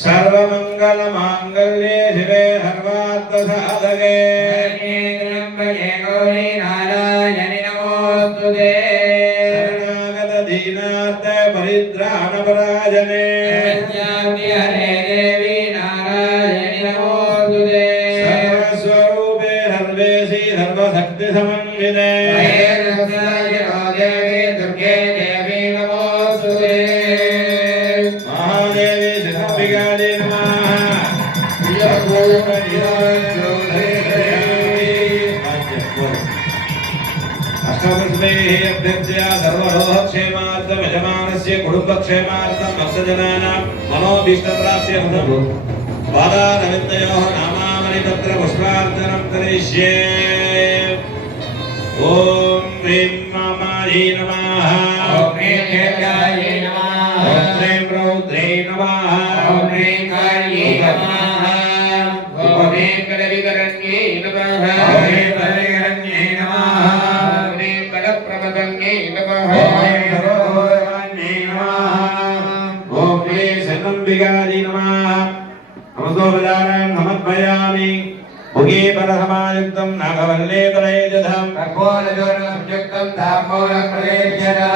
सर्वमंगलमांगल्ये शिवे सर्वार्थसाधके त्र्यंबके गौरी नारायणि नमोस्तुते शरणागत दीनार्थ परित्राणपरायणे हरे देवी नारायणि नमोस्तुते सर्वस्वरूपे सर्वेशि सर्वशक्ति समन्विते दुर्गे देवी नमोस्तुते अष्टमस्मेः अभ्यर्चया सर्वलोकक्षेमार्थं यजमानस्य समस्तस्य कुटुम्बक्षेमार्थं भक्तजनानां मनोभीष्टप्राप्त्यर्थं पादारविन्दयोः नामावली तत्र पुष्पार्चनं करिष्ये। ॐ ह्रीं मामायै नमः। ॐ ह्रीं केत्यायै नमः। ॐ ह्रीं रौद्रे नमः। ॐ ह्रीं कार्ये नमः। ॐ ह्रीं कलविकरण्ये नमः। ॐ ह्रीं कलविकरण्ये नमः। ॐ ह्रीं कलप्रमदन्ये नमः। ॐ ह्रीं सर्वभूतवान्ये नमः। ॐ ह्रीं शरणम्बिकायै नमः। नमस्तोपचारान् समर्पयामि। मुखे परसमायुक्तं नागवल्लेतरैजधं कर्पूरजोरसंयुक्तं ताम्बूलप्रलेप्यते।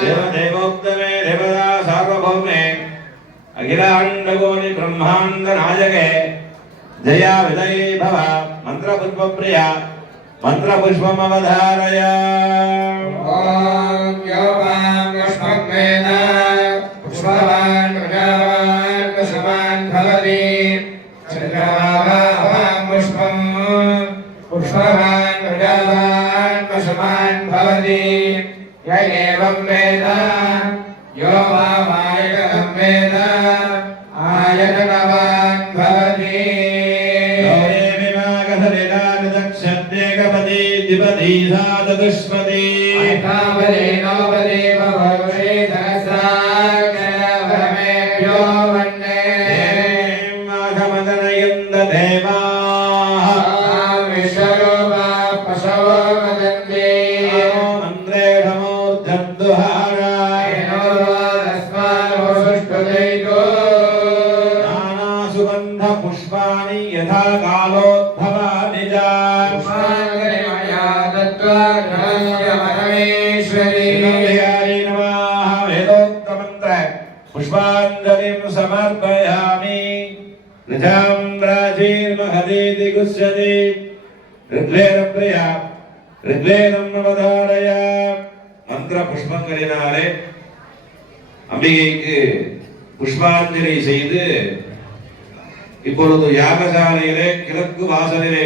देवदेवोक्तमे देवता सार्वभौमे अखिलाण्डकोटि ब्रह्माण्ड नायके जया विजयी भव मन्त्रपुष्पप्रिया मन्त्रपुष्पमवधारय। ॐ यो मां पुष्पं वेद पुष्पवान् प्रजावान् पुष्पवान् भवति। चन्द्रमावां पुष्पं पुष्पवान् प्रजावान् पुष्पवान् भवति। य एवं वेद यो मामायतनं वेद आयतनवान् भवति। गौरे विमागसरिदागदक्षद्वेगपदी द्विपदी साधुष्पदी ऐतावदे नवपदे भवषे सहस्राक्षरभ्रमेभ्यो वन्दे। माघमदनयन्द देवाः विश्वरूपा पशवो वदन्ति। मन्त्रेषमूर्धद्दुहाराय नानासुगन्धपुष्पाणि यथा कालोद्भवानि च श्रीगन्धयायै नमः। वेदोक्तमन्त्र पुष्पाञ्जलिं समर्पयामि। निजां प्राचीर्महतीति गुह्यति ऋग्वेदप्रिया ऋग्वेदं अवधारय। மந்திர புஷ்பங்களினாலே அம்பிகைக்கு புஷ்பாஞ்சலி செய்து இப்பொழுது யாகசாலையிலே கிழக்கு வாசலிலே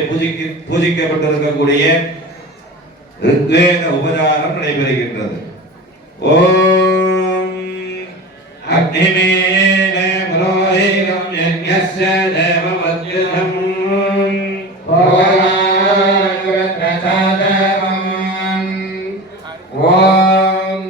பூஜிக்கப்பட்டிருக்கக்கூடிய ऋग्वेद உபச்சாரம் நடைபெறுகின்றது. ஓம் அக்னிமேன புரோஹிதம் யஜ்ஞஸ்ய தேவவத்யுதம் ஓம்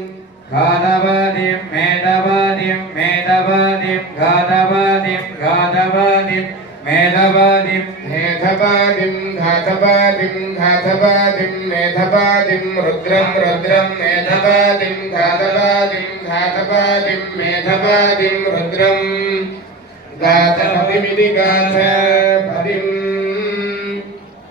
காதவாதிம் மேதவாதிம் மேதவாதிம் காதவாதிம் காதவாதிம் மேதவாதிம் மேதவாதிம் காதவாதிம் காதவாதிம் மேதவாதிம் ருத்ரம் ருத்ரம் மேதவாதிம் காதவாதிம் காதவாதிம் மேதவாதிம் ருத்ரம் காதபதிமிதி காதபதிம்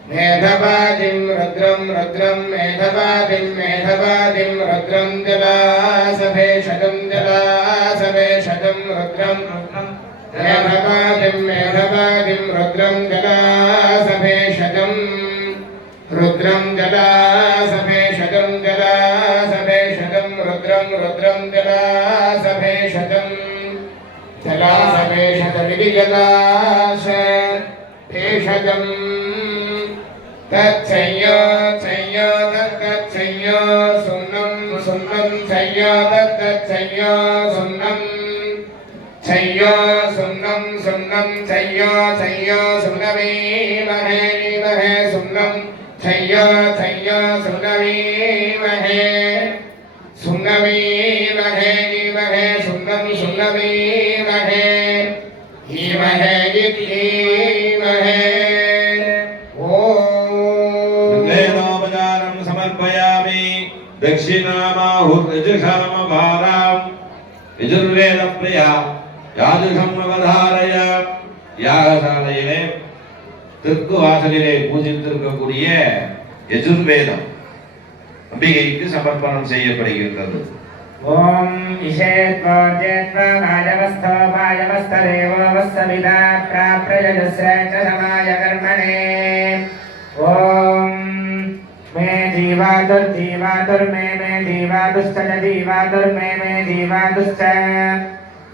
मेधवादिं रुद्रं रुद्रं मेधवादिं मेधवादिं रुद्रं जलासभेषजं जलासभेषजं रुद्रं मेधवादिं मेधवादिं रुद्रं जलासभेषजं रुद्रं जलासभेषजं जलासभेषजं रुद्रं रुद्रं जलासभेषजं जलासभेषजमिति जलासभेषजं तच्छय्यो छय्यो तच्छय्यो सुन्नं सुन्नं छय्यो तच्छय्यो सुन्नं छय्यो सुन्नं सुन्नं छय्यो छय्यो सुन्नवीमहे वीमहे सुन्नं छय्यो छय्यो सुन्नवीमहे सुन्नवीमहे वीमहे सुन्नं सुन्नवीमहे हीमहे हीमहे दक्षिणामाहुर्यजुषामभारां यजुर्वेदप्रिया யாதுகம் அவதாரய. யாகசாலையிலே தெற்கு வாசலிலே பூஜித்திருக்கக்கூடிய யஜுர்வேதம் அம்பிகைக்கு சமர்ப்பணம் செய்யப்படுகின்றது. ஓம் இஷேத்வோர்ஜேத்வா வாயவஸ்தோ வாயவஸ்ததேவோ வஸ்ஸவிதா ப்ராப்ரயஜஸ்ரேச்ச சமாய கர்மணே. ஓம் मे जीवादुर्मे मे जीवादुश्च जीवादुर्मे मे जीवादुश्च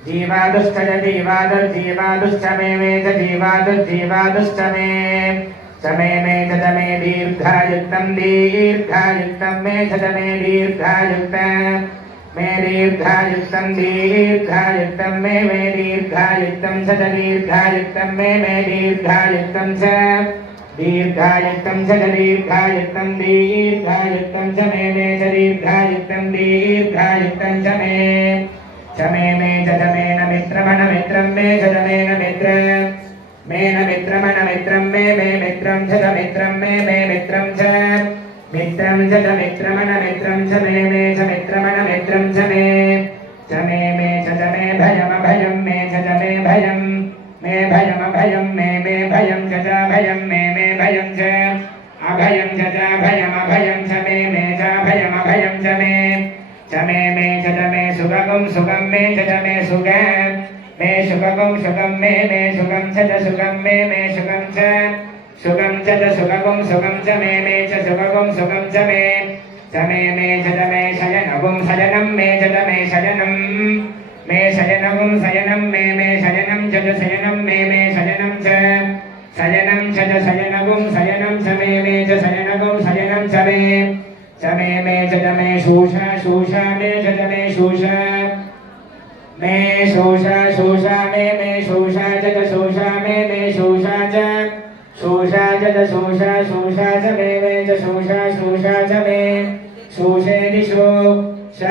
जीवादुश्च जीवादुर्जीवादुश्च मे च जीवादुर्जीवादुश्च मे च मे च मे दीर्घायुक्तं दीर्घायुक्तं मे च मे दीर्घायुक्तं मे दीर्घायुक्तं दीर्घायुक्तं मे दीर्घायुक्तं च दीर्घायुक्तं मे दीर्घायुक्तं च दीर्घायुक्तं च दीर्घायुक्तं दीर्घायुक्तं च मे च दीर्घायुक्तं दीर्घायुक्तं च मे च मे च न मित्रमण मित्रं मे च न मित्र मे न मित्रमण मित्रं मे मित्रं च मित्रं मे मित्रं च मित्रं च मित्रमण मित्रं च मे च मित्रमण मित्रं च मे च मे च मे भयमभयं मे च मे भयं मे भयमभयं मे भयं च भयं मे भयं च अभयं च भयमभयं च मे च भयमभयं च मे च मे च मे सुगं सुगं मे च मे सुगं मे सुगं सुगं मे सुगं च सुगं मे सुगं च सुगं च सुगं सुगं च मे च सुगं सुगं च मे च मे च मे शयनगुं शयनं मे च मे शयनं मे शयनगुं शयनं मे शयनं च शयनं मे शयनं च शयनं च शयनगुं शयनं च मे च शयनगुं शयनं च मे च मे शूषा शूषा मे च मे शूषा मे शोषा शोषा मे शोषा च शोषा मे शोषा च शोषा च शोषा शोषा च मे च शोषा शोषा च मे शोषे दिशो च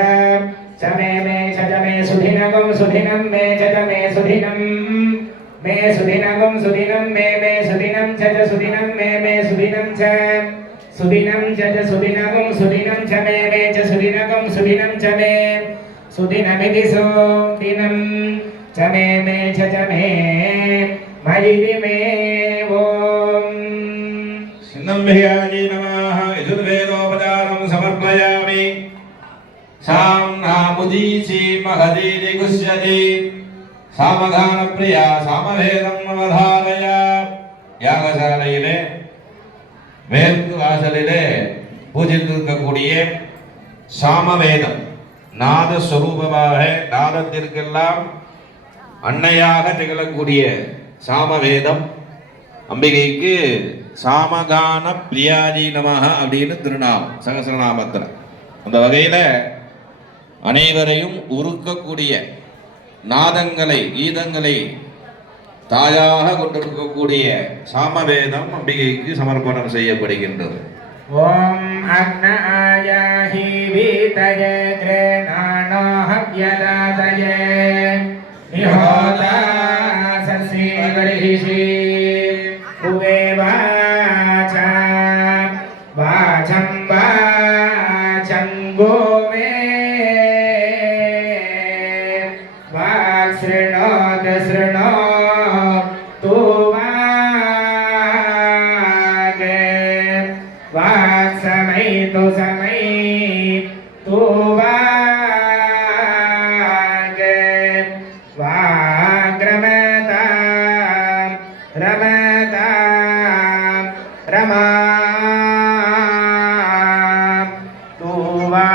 मे च मे सुधिनगं सुधिनं मे च मे सुधिनं सुधिनं मे सुधिनं च सुधिनं मे सुधिनं च सुधिनं च सुधिनगं सुधिनं च मे च सुधिनगं सुधिनं च मे सुदिनमिति सोदिनं च मे च मे मयि मे ॐ सिन्नम्भियाजी नमः यजुर्वेदोपचारं समर्पयामि साम्नामुदीची महदीति गुष्यति सामगानप्रिया सामवेदं अवधारय யாகசாலையிலே மேற்கு வாசலிலே பூஜித்திருக்கக்கூடிய சாமவேதம் நாதஸ்வரூபமாக நாதத்திற்கெல்லாம் அன்னையாக திகழக்கூடிய சாமவேதம் அம்பிகைக்கு சாமகான பிரியாஜி நமஹ அப்படின்னு திருநாமம் சகசரநாமத்தில். அந்த வகையில் அனைவரையும் உருக்கக்கூடிய நாதங்களை கீதங்களை தாயாக கொண்டிருக்கக்கூடிய சாமவேதம் அம்பிகைக்கு சமர்ப்பணம் செய்யப்படுகின்றது. ஓம் அக்னாயாஹி வீதய கிரணானோ ஹவ்யதாதய நிஹோதா சஸ்ரீ கரிஷி உவே வாசா வாசம் வாசம் கோமே வாஸ்ருணோத ஸ்ருணோ தோ समय तो वाग वाग्रमता रमता रमा तो वा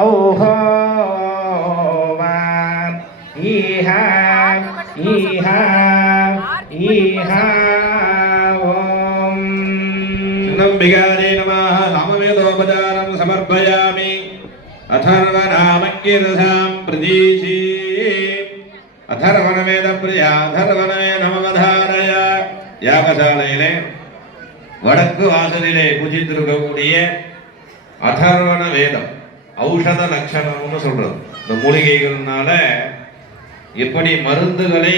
औहो वा इहा इहा इहा नम्बिकायै नमः सामवेदोपचारं समर्पयामि अथर्वनामङ्गिरसां प्रदीशि अथर्वणवेदप्रिया अथर्वणवेदमवधारय யாகசாலையிலே வடக்கு வாசலிலே பூஜித்திருக்கக்கூடிய அதர்வண வேதம் ஔஷத லட்சணம்னு சொல்றது. இந்த மூலிகைகள்னால எப்படி மருந்துகளை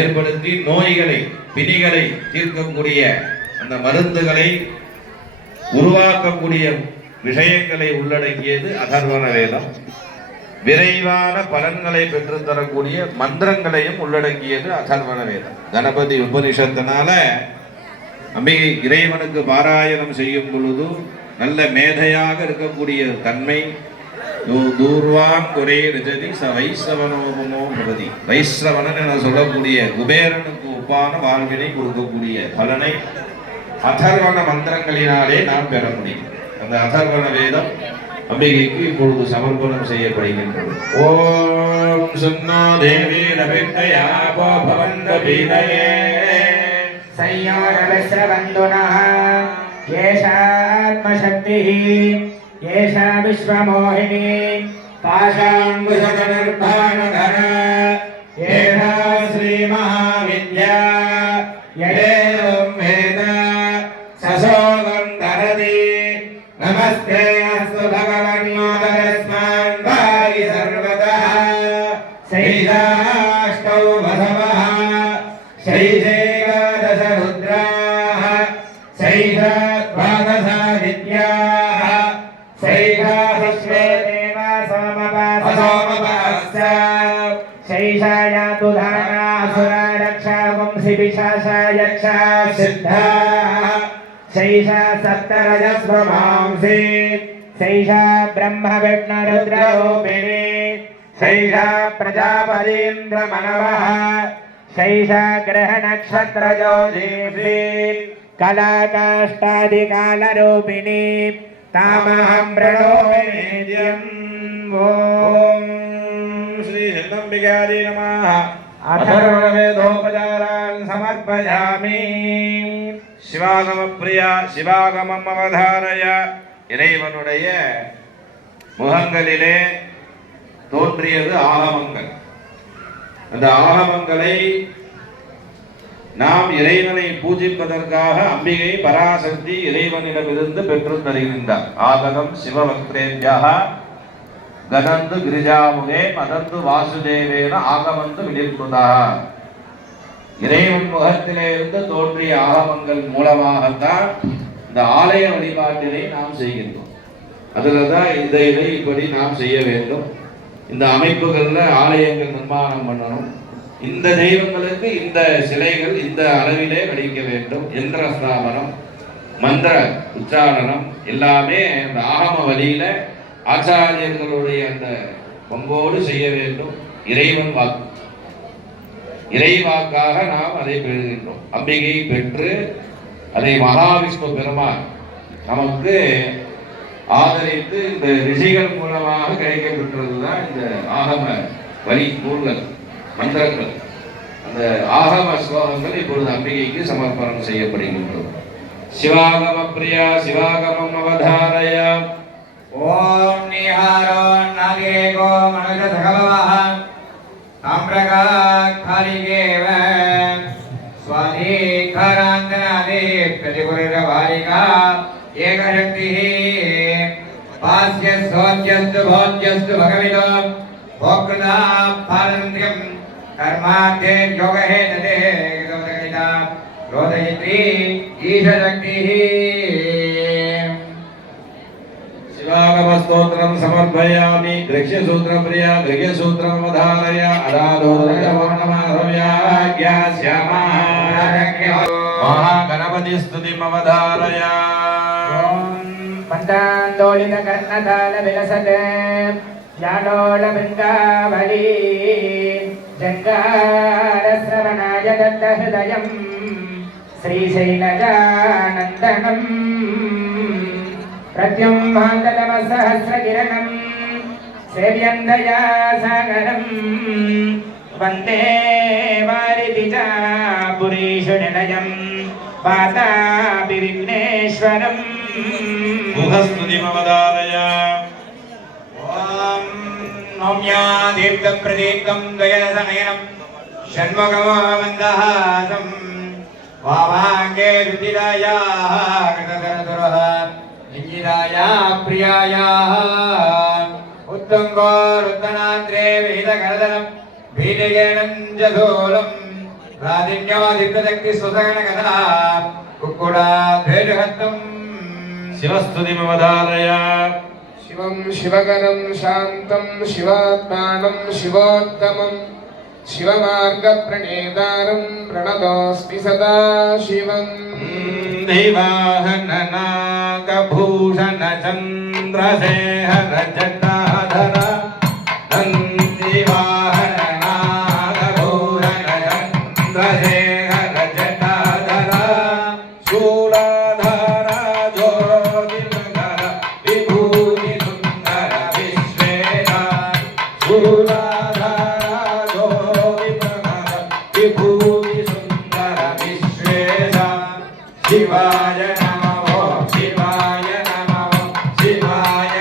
ஏற்படுத்தி நோய்களை பிணிகளை தீர்க்கக்கூடிய அந்த மருந்துகளை உருவாக்கக்கூடிய விஷயங்களை உள்ளடக்கியது அதர்வண வேதம். விரைவான பலன்களை பெற்றுத்தரக்கூடிய மந்திரங்களையும் உள்ளடக்கியது அதர்வண வேதம். கணபதி உபனிஷத்தினால அம்பிகை இறைவனுக்கு பாராயணம் செய்யும் பொழுது நல்ல மேதையாக இருக்கக்கூடிய தன்மை. தூர்வான் குரே ரிஜதி ச வைஸ்ரவனோபமோ பகதி. வைஸ்ரவனன் என சொல்லக்கூடிய குபேரனுக்கு ஒப்பான வாழ்வினை கொடுக்கக்கூடிய பலனை அதர்வண மந்திரங்களினாலே நாம் பெற முடியும். அந்த அதர்வண வேதம் அம்பிகைக்கு இப்பொழுது சமர்ப்பணம் செய்யப்படுகின்றது. ஓம் சுன்னோ தேவி ரவித்யா பவந்த பீதயே संयोरवस्रबन्धुनः येषात्मशक्तिः एषा विश्वमोहिनी पाशाङ्कुशनिर्भाणधर एषा श्रीमहाविद्या यदेवं वेद ससोगं धरति नमस्ते अस्तु भगवन्मोदरस्मान् वारि सर्वतः शैलाष्टौ बसवः शैशैकादश रुद्राः शैषा द्वादशादित्याः शैषा विश्वे देवासोमपाश्च शैषाया तु धानासुरा रक्षा वंशि पिशाचा यक्षा सिद्धाः शैषा सप्तरजस्वमांसि शैषा ब्रह्म विष्णुरुद्ररूपिणी शैषा प्रजापतीन्द्रमनवः शैषा ग्रहनक्षत्रज्योतिषी कलाकाष्ठादिकालरूपिणी तामहं प्रणोमि नित्यम् ॐ श्री जगदम्बिकायै नमः अथर्ववेदोपचारान् समर्पयामि சிவாகமப்பிரியா சிவாகமம் அவதாரய இறைவனுடைய முகங்களிலே தோன்றியது ஆகமங்கள். அந்த ஆகமங்களை நாம் இறைவனை பூஜிப்பதற்காக அம்பிகை பராசக்தி இறைவனிடமிருந்து பெற்று தருகின்றார். ஆகதம் சிவபக்திரேபியா கனந்து கிரிஜாமுகே மதந்து வாசுதேவேன ஆகமந்து வினிர்முதா. இறைவன் முகத்திலே இருந்து தோன்றிய ஆகமங்கள் மூலமாகத்தான் இந்த ஆலய வழிபாட்டினை நாம் செய்கின்றோம். அதுலதான் இதை இப்படி நாம் செய்ய வேண்டும். இந்த அமைப்புகள்ல ஆலயங்கள் நிர்மாணம் பண்ணணும். இந்த தெய்வங்களுக்கு இந்த சிலைகள் இந்த அளவிலே வடிக்க வேண்டும். எந்திர ஸ்தாபனம், மந்திர உச்சாரணம் எல்லாமே அந்த ஆகம வழியில ஆச்சாரியர்களுடைய அந்த பங்கோடு செய்ய வேண்டும். இறைவன் வாக்கு, இறைவாக்காக நாம் அதை பெறுகின்றோம். அம்பிகை பெற்று அதை மகாவிஷ்ணு பெருமான் நமக்கு ஆதரித்து இந்த ரிஷிகள் மூலமாக கிடைக்கப்பெற்றதுதான் இந்த ஆகம வழி நூல்கள், மந்திரங்கள். அந்த ஆகம ஸ்லோகங்கள் இப்பொழுது அம்பிகைக்கு சமர்ப்பணம் செய்யப்படுகின்றது. சிவாகம பிரியா சிவாகமம் அவதாரய. ஓம் நிஹாரோ நாகேகோ மனோஜசகலவஹ தாம்ரகாக்காலிகேவ ஸ்வாதீகாராந்தனாதே பிரதிகுரவாரிகா ஏகசக்திः பாஸ்யஸ்தோத்யஸ்து போத்யஸ்து பகவிதோ भोक्ता पारन्त्यं कर्मार्थे योगहे तदे गौतमिता रोदयित्री ईशशक्तिः. शिवागमस्तोत्रं समर्पयामि. गृह्यसूत्रप्रिया गृह्यसूत्रम् अवधारय. अदादोदयवर्णमाधव्याज्ञास्यामः महागणपति स्तुतिम् अवधारय. पञ्चान्दोलितकर्णतालविलसत् याडोलवृन्दावली जङ्गारश्रवणाय दत्तहृदयं श्रीशैलजानन्दनम् प्रत्युम्भान्ततमसहस्रकिरणं सेव्यन्दया सागरं वन्दे वारिधिजापुरीषु निलयं वाताभिविघ्नेश्वरम्. मुखस्तुतिमवधारय. ॐ नौम्यादीप्तप्रदीप्तं द्वयसनयनं षण्मुखमन्दहासं वामाङ्गे रुचिरायाः कृतधरधुरः निञ्जिरायाः प्रियायाः उत्तुङ्गोरुत्तनान्द्रे विहितकरदलं भीतिगेनं जधूलं राधिन्योदिप्तशक्तिस्वसगणकथा कुक्कुडा द्वेषहत्तम्. शिवस्तुतिमवधारय. शिवं शिवगणं शान्तं शिवात्मानं शिवोत्तमं शिवमार्गप्रणेतारं प्रणतोऽस्मि सदा शिवम्. दिवाहननागभूषण चन्द्रशेखर जटाधर दिवाहननागभूषण चन्द्रशेखर जटाधर शूलाधर ज्योतिर्धर विभूति सुन्दर विश्वेश शूलाधर ज्योतिर्धर विभूति सुन्दर विश्वेश. शिवाय नमः शिवाय नमः शिवाय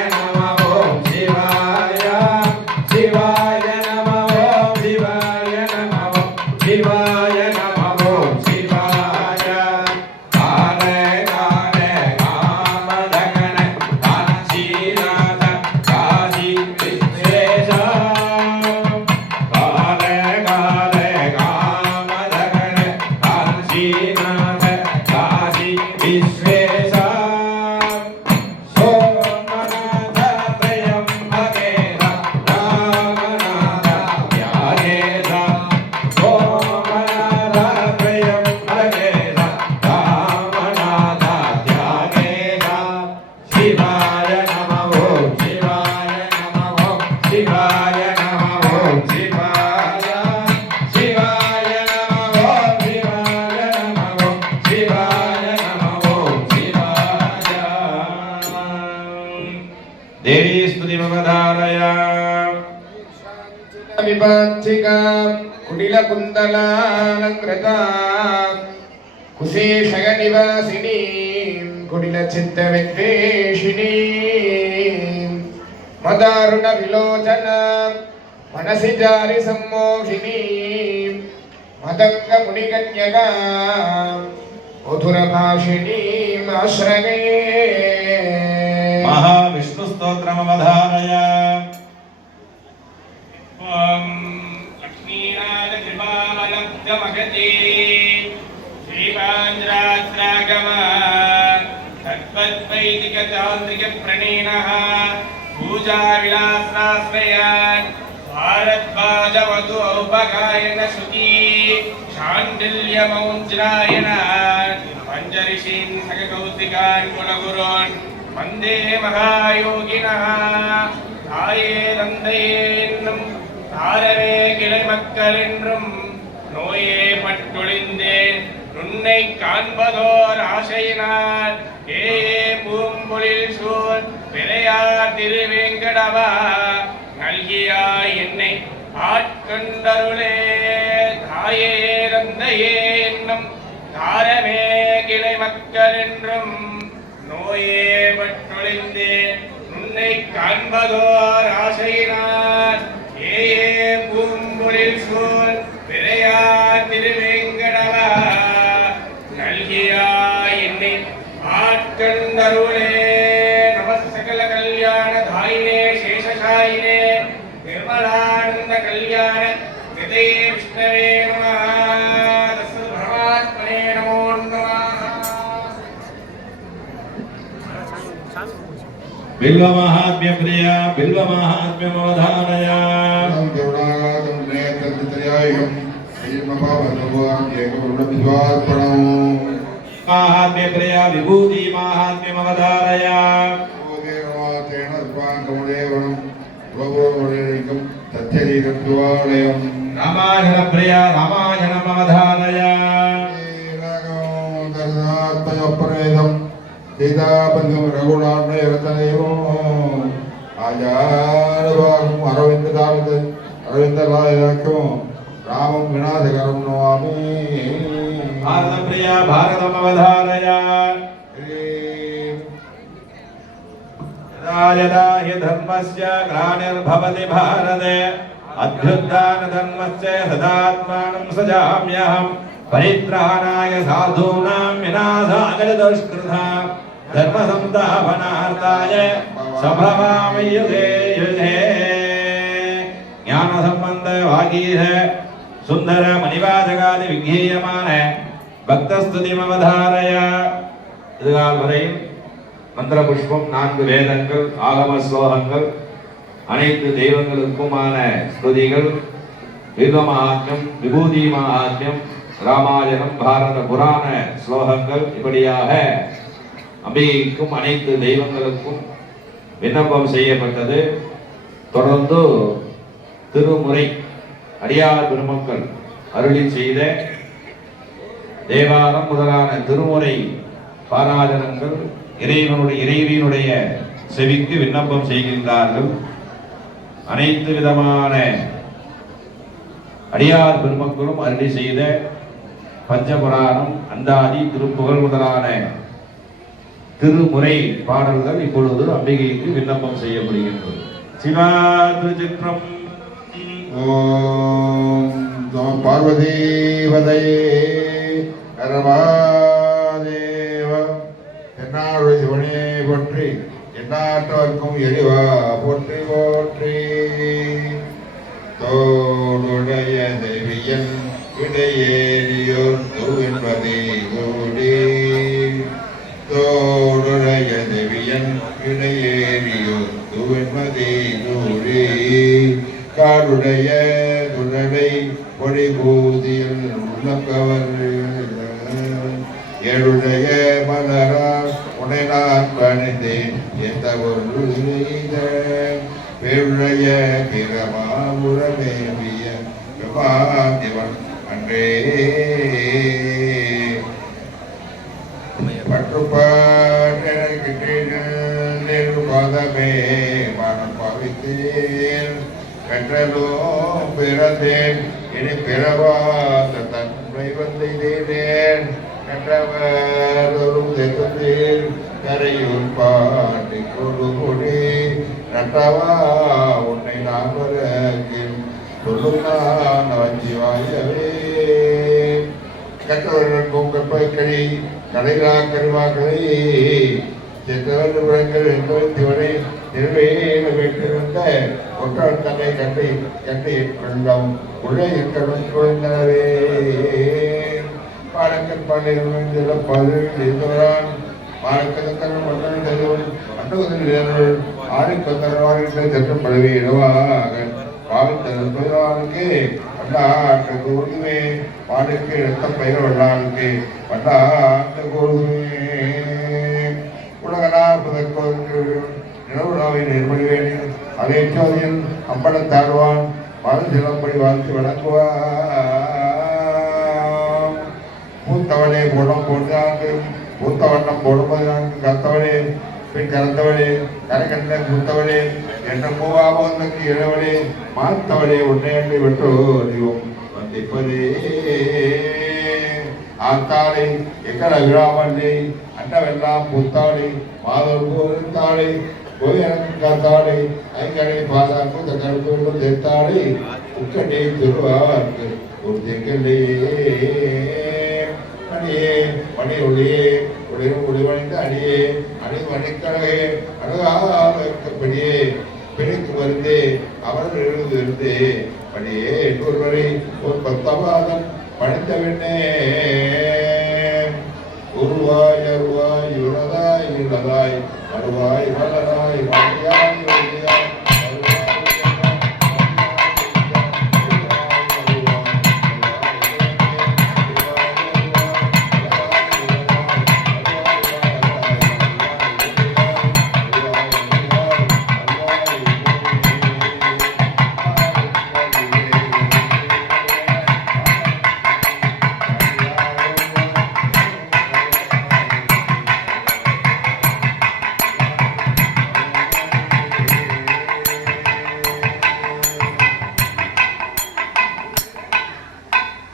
சிவாய நம ஓம் சிவாய சிவாய நம ஓம் சிவாய நம ஓம் சிவாய நம ஓம் சிவாய. தேவி ஸ்துதி மகதாரய விபாச்சிகா குடில குந்தலாலங்கிருதா குசேஷக நிவாசினி குடில சித்த வெங்கடேஷினி மதாருண விலோச்சன மனசி ஜாரி சம்மோகினி மதங்க முனிகன்யகா மதுர பாஷினி ஆශ්‍රயே மகாவிஷ்ணு ஸ்தோத்திரமவதாரய. ஓம் லக்ஷ்மீநாத கிருபாவலப்தமகதி ஸ்ரீபாஞ்சராத்ராகம தத்வத்வைதிக தாந்திரிக பிரணீனः பூஜா விலாசாஸ்ரயான் பாரத்வாஜவது ஔபகாயன ஸ்ருதி சாண்டில்யமௌஞ்ஜ்ராயண பஞ்சரிஷீன் சககௌசிகான் குலகுருன் வந்தே மகாயோகினः. தாயே தந்தையே என்னும் தாரவே கிளை மக்கள் என்றும் நோயே பட்டொழிந்தேன் உன்னை காண்பதோர் ஆசையினால் ஏயே பூம்பொழில் சூழ் பிறையார் திருவேங்கடவா நல்கியாய் என்னை ஆட்கொண்டருளே. தாயே தந்தையே என்னும் தாரமே கிளை மக்கள் என்றும் நோயே பட்டொழிந்தேன் உன்னை காண்பதோர் ஆசையினால் ஏயே பூம்பொழில் சூழ் பிறையார் திருவேங்கடவா நல்கியாய் என்னை ஆட்கொண்டருளே. நமசகல கல்யாண தாயினே சேஷசாயினே நிர்மலானந்த கல்யாண கிருதே விஷ்ணவே நமः. தஸ்மை பரமாத்மனே நமோ நமः. బిల్వ మహాత్మ్య ప్రియ బిల్వ మహాత్మ్యమవధారయ. మహాత్మ్య ప్రియ విభూతి మహాత్మ్యమవధారయ. రామాయణ ప్రియ రామాయణమవధారయ. சீதாபங்கம் ரகுநாட்டயோ ஆச்சாரபாகம் அரவிந்தராயக்கும் ராமம் விநாசகரம் நமாமி. பாரத பிரிய பாரதமவதாரய. यदा हि धर्मस्य ग्लानिर्भवति भारते अभ्युत्थानधर्मस्य सदात्मानं सजाम्यहं परित्राणाय साधूनां विनाशाय दुष्कृतां धर्मसंस्थापनार्थाय संभवामि युगे युगे. ज्ञान संबंध वागीश सुंदर मणिवाचकादि विज्ञेयमान भक्तस्तुतिमवधारय. இதுகால் வரையில் மந்திர புஷ்பம், 4 வேதங்கள், ஆகம ஸ்லோகங்கள், அனைத்து தெய்வங்களுக்குமான ஸ்துதிகள், வில்வ மகாத்மியம், விபூதி மகாத்மியம், ராமாயணம், பாரத புராண ஸ்லோகங்கள், இப்படியாக அம்பிகைக்கும் அனைத்து தெய்வங்களுக்கும் விண்ணப்பம் செய்யப்பட்டது. தொடர்ந்து திருமுறை அடியார் பெருமக்கள் அருளி செய்த தேவாரம் முதலான திருமுறை பாராயணங்கள் இறைவியினுடைய செவிக்கு விண்ணப்பம் செய்கின்றார்கள். அனைத்து விதமான அடியார் பெருமக்களும் அருளி செய்த பஞ்சபுராணம், அந்தாதி, திருப்புகழ் முதலான திருமுறை பாடல்கள் இப்பொழுது அம்பிகைக்கு விண்ணப்பம் செய்யப்படுகின்றது. சிவா திருச்சிற்றம். ஓம் நம பார்வதீவதையே அரவாதேவ. என்னாருடைய சிவனே போற்றி, எந்நாட்டவர்க்கும் எரிவா போற்றி போற்றி. தோளுடைய தேவியன் இடையேறியோர் தூவென்பதை கூடி. தோளுடைய தேவியன் இடையேறியோர் தூவென்பதை கூடி. காடுடைய துணை பொழிபூதியில் உள்ளங்கவர் ஏழுடைய மலரால் உனை நான் பணிந்தேன் எந்த ஒரு பேருடைய பிரமாபுரமேவிய பிரமாதிவன் அன்றே பற்றுப்பாதமே மனம் பவித்தேன் கற்றலோ பிறந்தேன் இனி பிறவாத தன்மை வந்தேன் கற்றவர் ஒரு தேர் கரையூர் பாட்டி கொடு கொடி நட்டவா உன்னை நான் வரக்கில் சொல்லும் நான் வஞ்சிவாயவே கற்றவர்களுக்கும் கற்பகக்கடி கடைகளா கருவாக்களை சென்றவர்கள் விளங்கள் என்பவரை திருவேல வைத்திருந்த ஒற்றால் தன்னை கண்டு கண்டு கொள்ளும் உழை எங்களும் குழந்தனவே பாடக்கன் பாண்டிய பதினெடுவரான் பாடக்கதன் மன்னன் தருவன் அண்டவர்கள் ஆணைக்கந்தரவான சட்டம் படவே இடவாக பாவித்தனுக்கு வண்டாட்டு கூறுதுமே பாடுக்கு ரத்தம் பயிர் வல்லானுக்கு வண்டாட்டு கூறுதுமே உலகநாற்பதற்கு நிலவுலாவை நிர்மொழிவேன் அதை சோதியில் அம்பலம் தாழ்வான் மறு சிலப்படி வாழ்த்து வழங்குவான் பூத்தவளே போடும் போட்டு பூத்த வண்ணம் போடும்போது நான்கு கத்தவளே பின் கலந்தவளே கரைகண்ட பூத்தவளே என்ற மூவாபோதற்கு இளவளே மாத்தவளே உன்னையன்றி விட்டு அறிவோம் வந்திப்பதே ஆத்தாளை எங்கள் விழாமல்லை அண்டவெல்லாம் புத்தாளை மாதம் போத்தாளை போய் எனக்கு காத்தாளை ஐங்கடை பாதாக்கு தகர்ப்பு தேத்தாளை உக்கட்டை திருவார்க்கு ஒரு தெங்கல்லே அடியே மணி ஒளியே ஒளிரும் ஒளிவடைந்த அடியே அணி மணிக்கழகே அழகாகப்படியே பிணைக்கு வருந்தே அவர்கள் எழுதிருந்து படியே ஒருவரை ஒரு 10 மாதம் பணித்த விண்ணே உருவாய் அருவாய் உளதாய் இளதாய் அருவாய் வளராய் வழியாய் வழியாய்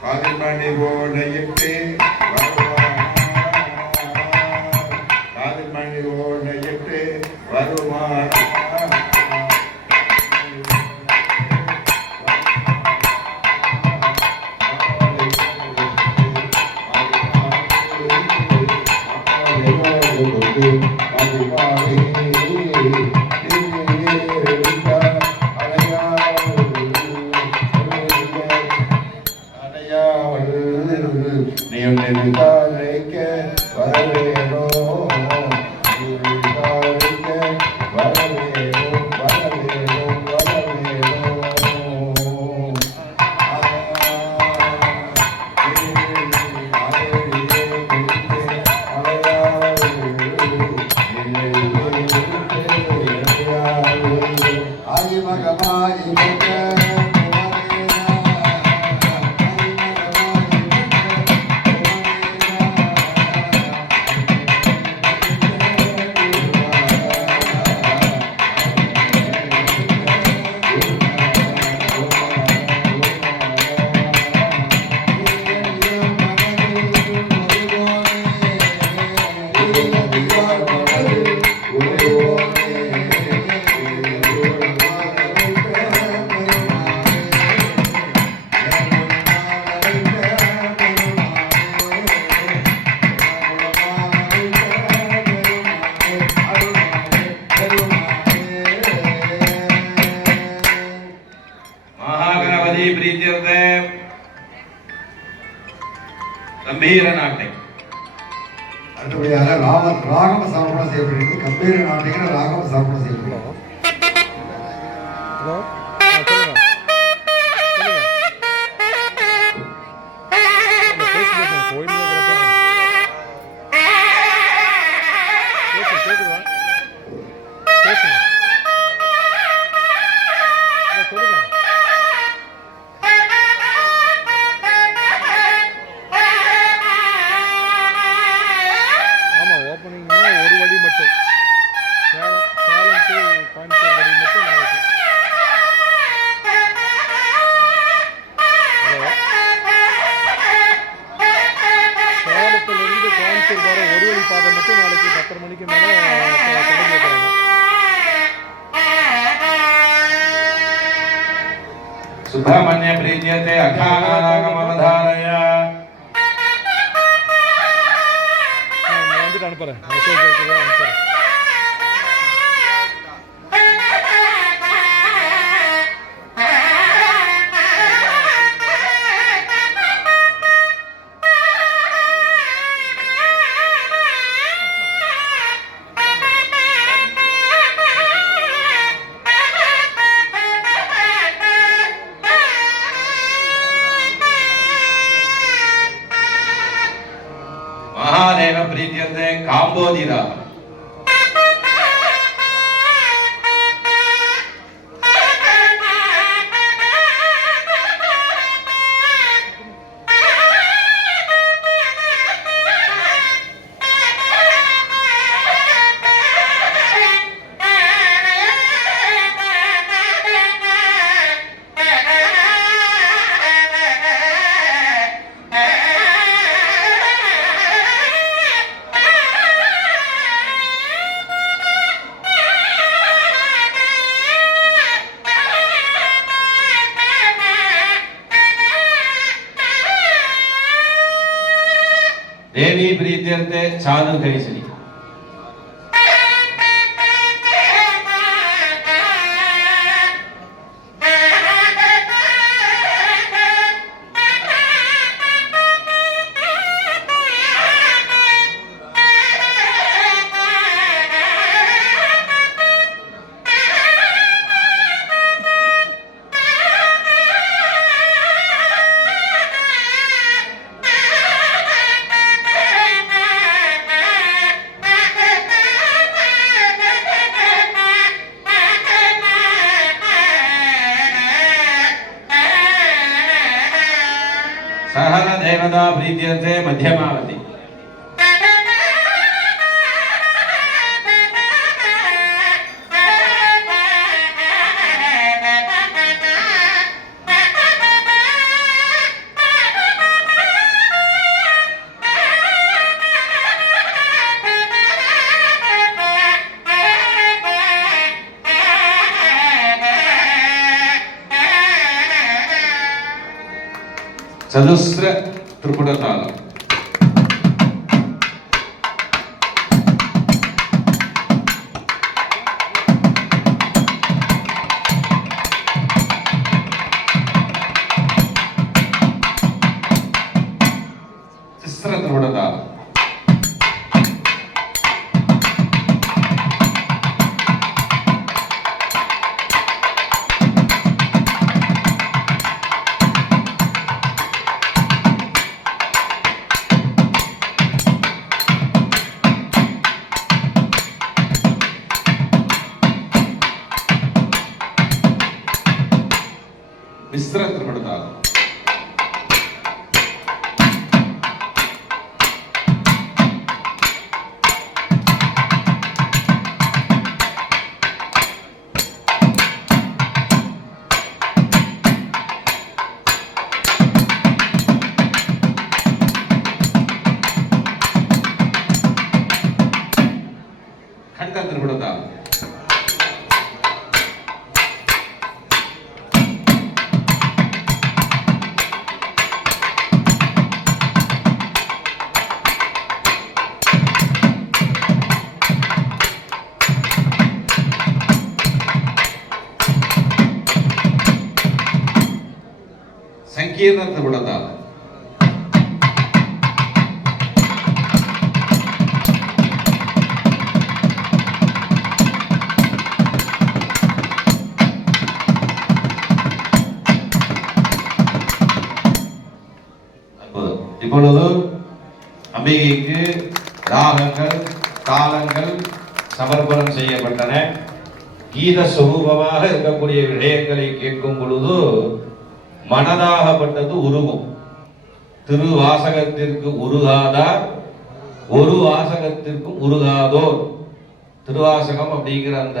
காதில் ஓடையிட்டு காதில் மணி ஓடையிட்டு வருமான கம்பீர நாட்டை அடுத்தபடியாக ராகம சமர்ப்பணம் செய்யப்படுகிறது. கம்பீர நாட்டுகிற ராகம சமர்ப்பணம் செய்யப்படுகிறது. ஆமாம், ஓப்பனிங்னா ஒரு வழி மட்டும், சேலம் டு கோயம்புத்தூர் வழி மட்டும் நாளைக்கு. ஹலோ, சேலத்திலிருந்து கோயம்புத்தூர் போகிற ஒரு வழி பாதை மட்டும் நாளைக்கு 10:30 மணிக்கு மேலே தொடங்கி வைக்கிறாங்க. சுப்பிரமணிய பிரீத்தியத்தை அகாநாகமவதாரய. நான் வந்துட்டு அனுப்புகிறேன், மெசேஜ் அனுப்புகிறேன். மகாதேவ பிரீத்தியத்தை காம்போதிரா. தேவி பிரீத்தியத்தை சாது கைசரி. सहन देवता प्रीत्यर्थे मध्यमावती. चतुस्र त्रिपुटतालम. तिस्र त्रिपुटतालम. मिश्र त्रिपुटतालम. खंड त्रिपुटतालम. संकीर्ण त्रिपुटतालम. இப்பொழுது அம்பிகைக்கு ராகங்கள் தாளங்கள் சமர்ப்பணம் செய்யப்பட்டன. கீத சுரூபமாக இருக்கக்கூடிய விஷயங்களை கேட்கும் பொழுது மனதாகப்பட்டது உருகும். திருவாசகத்திற்கு உருகாதார் ஒரு வாசகத்திற்கும் உருகாதோர். திருவாசகம் அப்படிங்கிற அந்த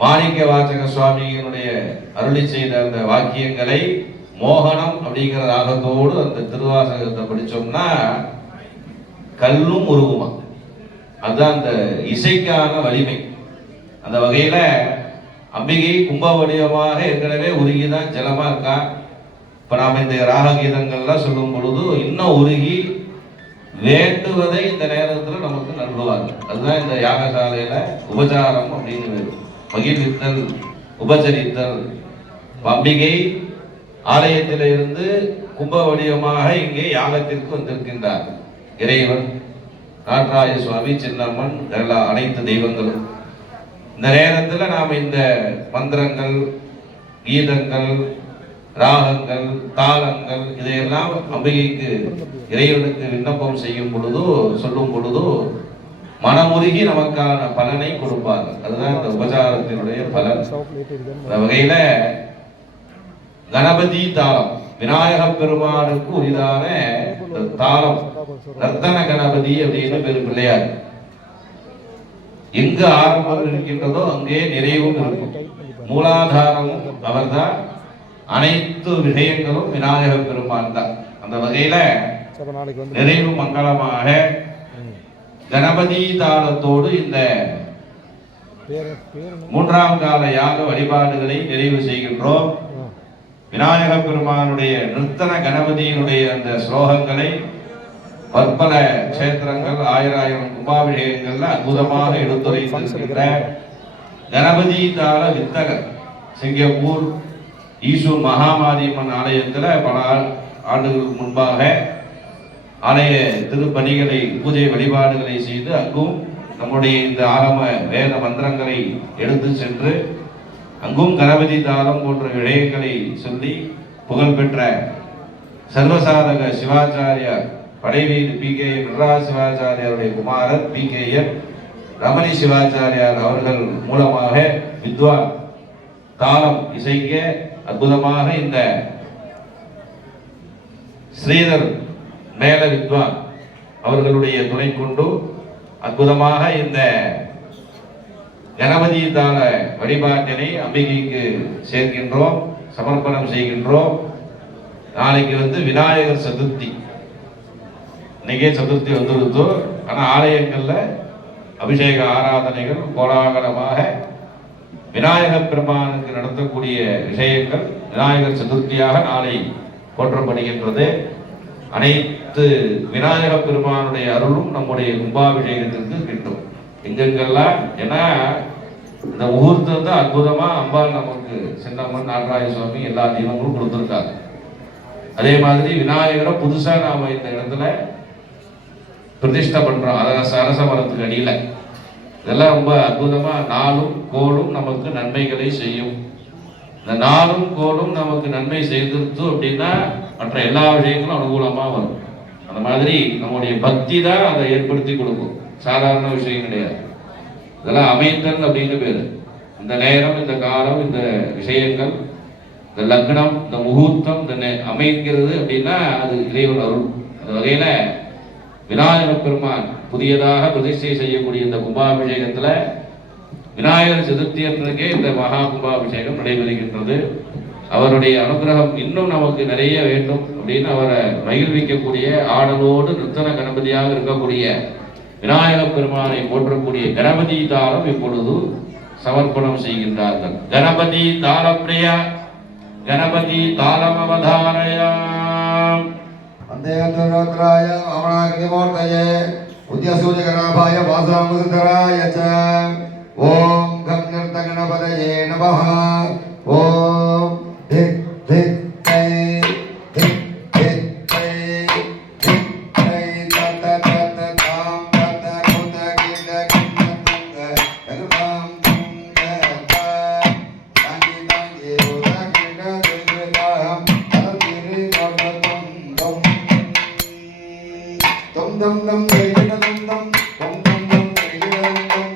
மாணிக்க வாசக சுவாமியினுடைய அருளி செய்த அந்த வாக்கியங்களை மோகனம் அப்படிங்கிற ராகத்தோடு அந்த திருவாசகத்தை படிச்சோம்னா கல்லும் உருகுமா. அதுதான் அந்த இசைக்கான வலிமை. அந்த வகையில அம்பிகை கும்ப வடிவமாக ஏற்கனவே உருகிதான் ஜலமா இருக்கா. இப்ப நாம இந்த ராக கீதங்கள்லாம் சொல்லும் பொழுது இன்னும் உருகி வேண்டுவதை இந்த நேரத்தில் நமக்கு நல்குவாங்க. அதுதான் இந்த யாகசாலையில உபச்சாரம் அப்படின்னு வரும். மகிழ்வித்தல், உபச்சரித்தல். அம்பிகை ஆலயத்தில இருந்து கும்ப வடிவமாக இங்கே யாகத்திற்கு வந்திருக்கின்றார். இறைவன், நாட்டராய சுவாமி, சின்னம்மன், எல்லா அனைத்து தெய்வங்களும். இந்த நேரத்தில் நாம் இந்த மந்திரங்கள், கீதங்கள், ராகங்கள், தாளங்கள் இதையெல்லாம் அம்பிகைக்கு இறைவனுக்கு விண்ணப்பம் செய்யும் பொழுதோ சொல்லும் பொழுதோ மனமுருகி நமக்கான பலனை கொடுப்பார்கள். அதுதான் இந்த உபச்சாரத்தினுடைய பலன். இந்த வகையில கணபதி தாளம் விநாயக பெருமானுக்கு உரிதான தாளம் ரத்தன கணபதி அப்படின்னு பேரு பிள்ளையார். எங்கு ஆரம்பம் இருக்கின்றதோ அங்கே நிறைவும் இருக்கும். மூலாதாரமும் அவர்தான், அனைத்து விஷயங்களும் விநாயக பெருமான் தான். அந்த வகையில நிறைவு மங்களமாக கணபதி தாளத்தோடு இந்த 3ஆம் கால யாக வழிபாடுகளை நிறைவு செய்கின்றோம். விநாயக பெருமானுடைய நிறுத்தன கணபதியினுடைய அந்த ஸ்லோகங்களை பற்பல கஷேத்திரங்கள், ஆயிரம் கும்பாபிஷேகங்கள்ல அற்புதமாக எடுத்துரைத்திருக்கின்ற கணபதி தாள வித்தகர் சிங்கப்பூர் ஈசூர் மகாமாரியம்மன் ஆலயத்தில் பல ஆண்டுகளுக்கு முன்பாக ஆலய திருப்பணிகளை, பூஜை வழிபாடுகளை செய்து அங்கும் நம்முடைய இந்த ஆகம வேத மந்திரங்களை எடுத்து சென்று அங்கும் கணபதி தாளம் போன்ற விஷயங்களை சொல்லி புகழ்பெற்ற சர்வசாதக சிவாச்சாரியார் படைவீடு PK நடராஜ சிவாச்சாரியாருடைய குமாரர் PKN ரமணி சிவாச்சாரியார் அவர்கள் மூலமாக வித்வான் தாளம் இசைக்க அற்புதமாக இந்த ஸ்ரீதர் மேல வித்வான் அவர்களுடைய துணை கொண்டு அற்புதமாக இந்த கணபதி தாள வழிபாட்டினை அம்பிகைக்கு சேர்க்கின்றோம், சமர்ப்பணம் செய்கின்றோம். நாளைக்கு விநாயகர் சதுர்த்தி. இன்னைக்கே சதுர்த்தி வந்துருத்தோ, ஆனா ஆலயங்கள்ல அபிஷேக ஆராதனைகள் கோலாகலமாக விநாயக பெருமானுக்கு நடத்தக்கூடிய விஷயங்கள் விநாயகர் சதுர்த்தியாக நாளை போற்றப்படுகின்றது. அனைத்து விநாயக பெருமானுடைய அருளும் நம்முடைய கும்பாபிஷேகத்திற்கு கிட்டும். எங்கெங்கெல்லாம் ஏன்னா இந்த முகூர்த்தம் தான் அற்புதமா அம்பாள் நமக்கு சின்னம்மன், நாட்டராய சுவாமி எல்லா தெய்வங்களும் கொடுத்துருக்காங்க. அதே மாதிரி விநாயகரை புதுசா நாம இந்த இடத்துல பிரதிஷ்டை பண்றோம். அரச மரத்துக்கு அடியில. இதெல்லாம் ரொம்ப அற்புதமா நாளும் கோளும் நமக்கு நன்மைகளை செய்யும். இந்த நாளும் கோளும் நமக்கு நன்மை செய்திருத்து அப்படின்னா மற்ற எல்லா விஷயங்களும் அனுகூலமா வரும். அந்த மாதிரி நம்முடைய பக்தி தான் அதை ஏற்படுத்தி கொடுக்கும். சாதாரண விஷயம் கிடையாது. இதெல்லாம் அமைத்தல் அப்படின்னு பேரு. இந்த நேரம், இந்த காலம், இந்த விஷயங்கள், இந்த லக்னம், இந்த முகூர்த்தம், இந்த அமைக்கிறது அப்படின்னா அது இறைவன் அருள். அந்த வகையில விநாயக பெருமான் புதியதாக பிரதிஷ்டை செய்யக்கூடிய இந்த கும்பாபிஷேகத்துல விநாயகர் சதுர்த்தி அன்றைக்கே இந்த மகா கும்பாபிஷேகம் நடைபெறுகின்றது. அவருடைய அனுகிரகம் இன்னும் நமக்கு நிறைய வேண்டும் அப்படின்னு அவரை மகிழ்விக்கக்கூடிய ஆடலோடு நிறுத்தன கணபதியாக இருக்கக்கூடிய விநாயக பெருமானை போற்றக்கூடிய கணபதி தாளம் இப்பொழுது சமர்ப்பணம் செய்கின்றார்கள். கணபதி தாளப்பிரியா கணபதி தாளம் அவதாரயா வந்தேந்திராய அமராகிமூர்த்தயே உத்யசூரியகணாபாய வாசாமுதராய ச ஓம் கம் நிர்த கணபதயே நமஹ ஓம் திக் திக் தை திக் திக் தை திக் தை தத தத தாம் தத குத கித கிண்ண தர்மாம் துங்க தாங்கி தாங்கி உத கிட துதாம் தந்திரி நோதம் தம் தம் தம் தம் தம் தம் தம் தம் தம் தம் தம் தம்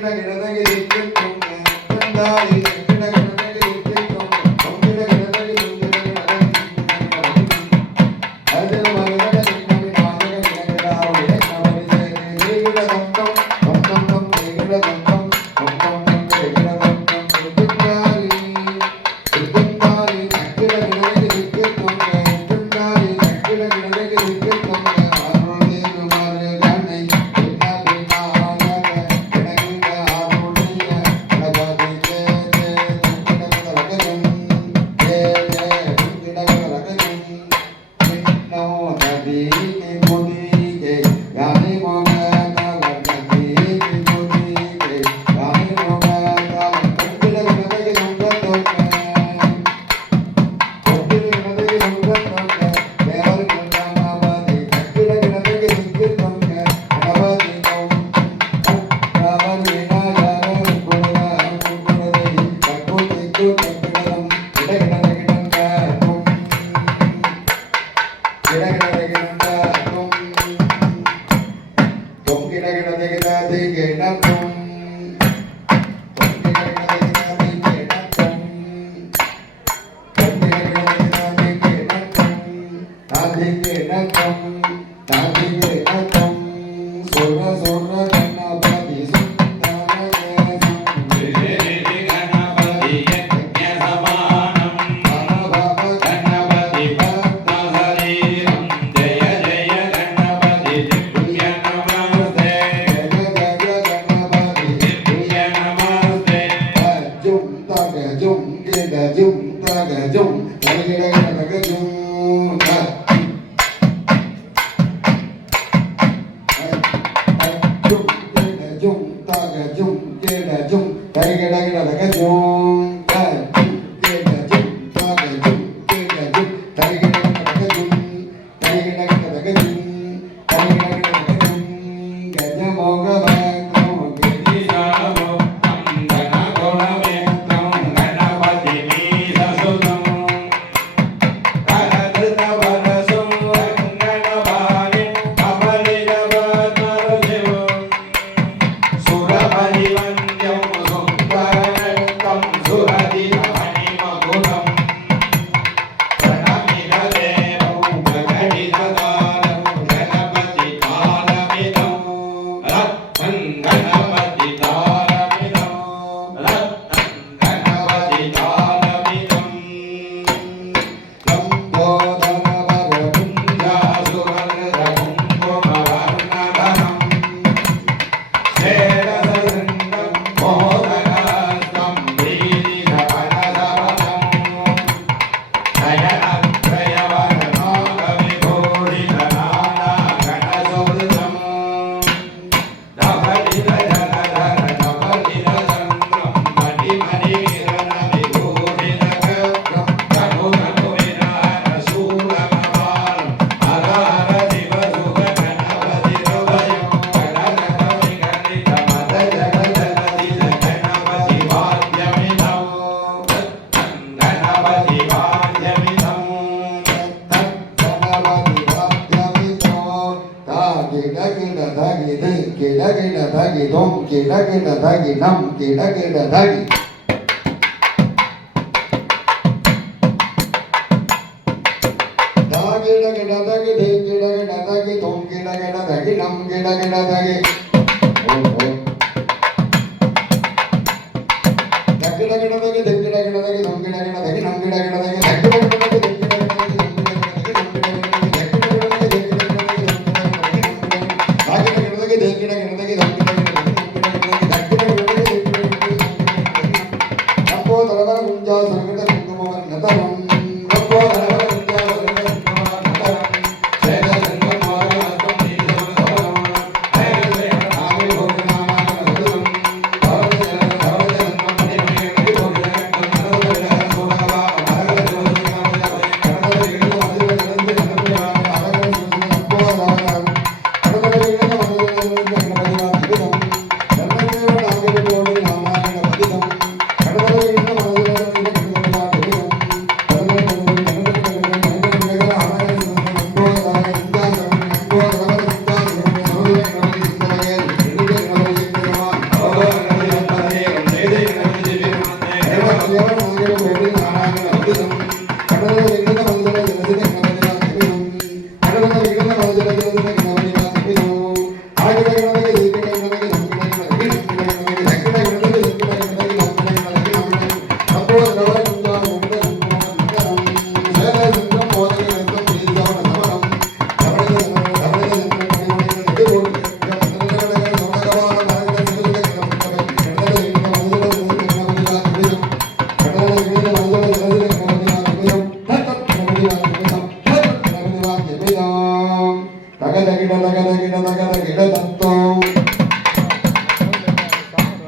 Thank you.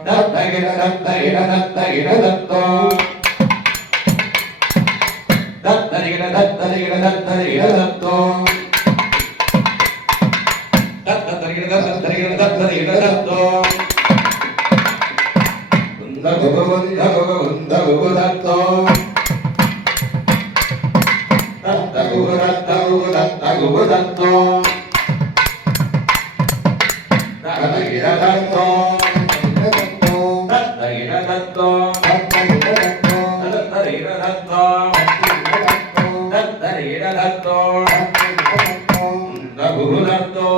தத்தகிட தத்தகிட தத்தகிட தத்தோ தத்தரிகிட தத்தரிகிட தத்தரிகிட தத்தோ தத்தரிகிட தத்தரிகிட தத்தரிகிட தத்தோ குந்த குந்த குந்த குதத்தோ தத்த குதத்த குதத்த குதத்தோ தத்தகிட தத்தோ தத்தகிட தத்தோ தத்தரிகிட தத்தோ தத்தரிகிட தத்தோ குந்த குதத்தோ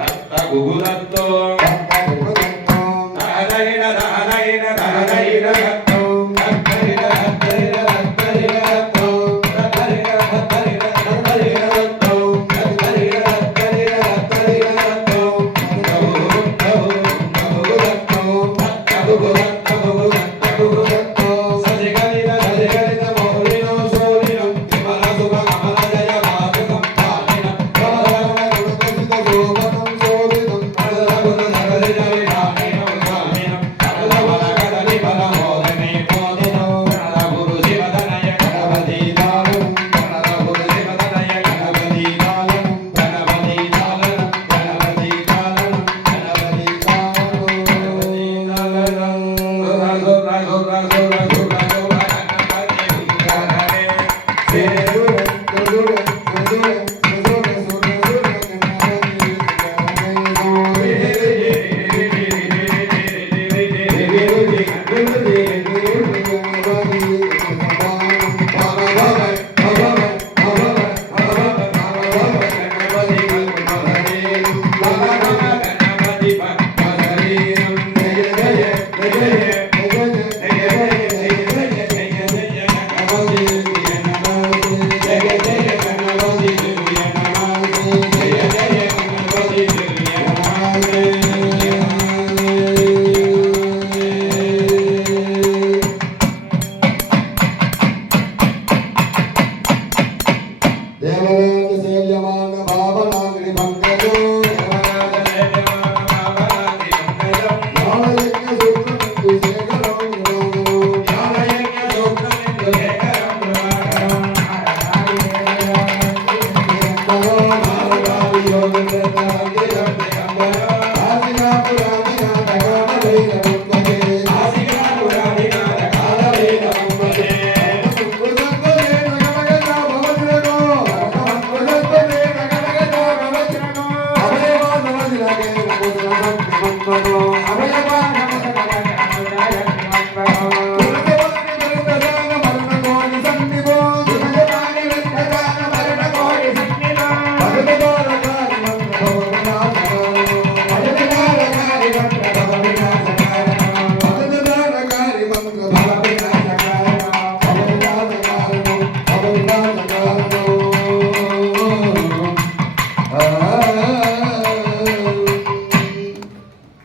தத்த குதத்தோ தத்தகிட தத்தகிட தத்தகிட தத்தோ தத்தகிட தத்தகிட தத்தகிட தத்தோ தத்தகிட தத்தகிட தத்தகிட தத்தோ தத்தகிட தத்தகிட தத்தகிட தத்தோ சதிகலித சதிகலித மௌலினோ சோலினோ விமல சுக கமல ஜய மாதுகம் தானினம் கமலகமல குணகசித சோபனம் சோபிதம் கமலகுண சகதி ஜவி தானினம் தானினம் கமலவன கடலி பல மோதனி மோதினோ கணத குரு சிவதனய கணபதி தானம் கணத குரு சிவதனய கணபதி தானம் கணபதி தானம் கணபதி தானம் கணபதி தேவராஜ சேவியமான பாவனாகிரி பங்கஜோ ஞானயஜ்ஞ சூத்திரமிந்து சேகரம்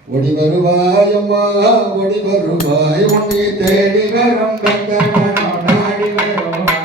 ஒடி வருவாயம்மா ஒடி வருவாய் உன்னை தேடி வரும் கந்தனோ நாடி வருவாய்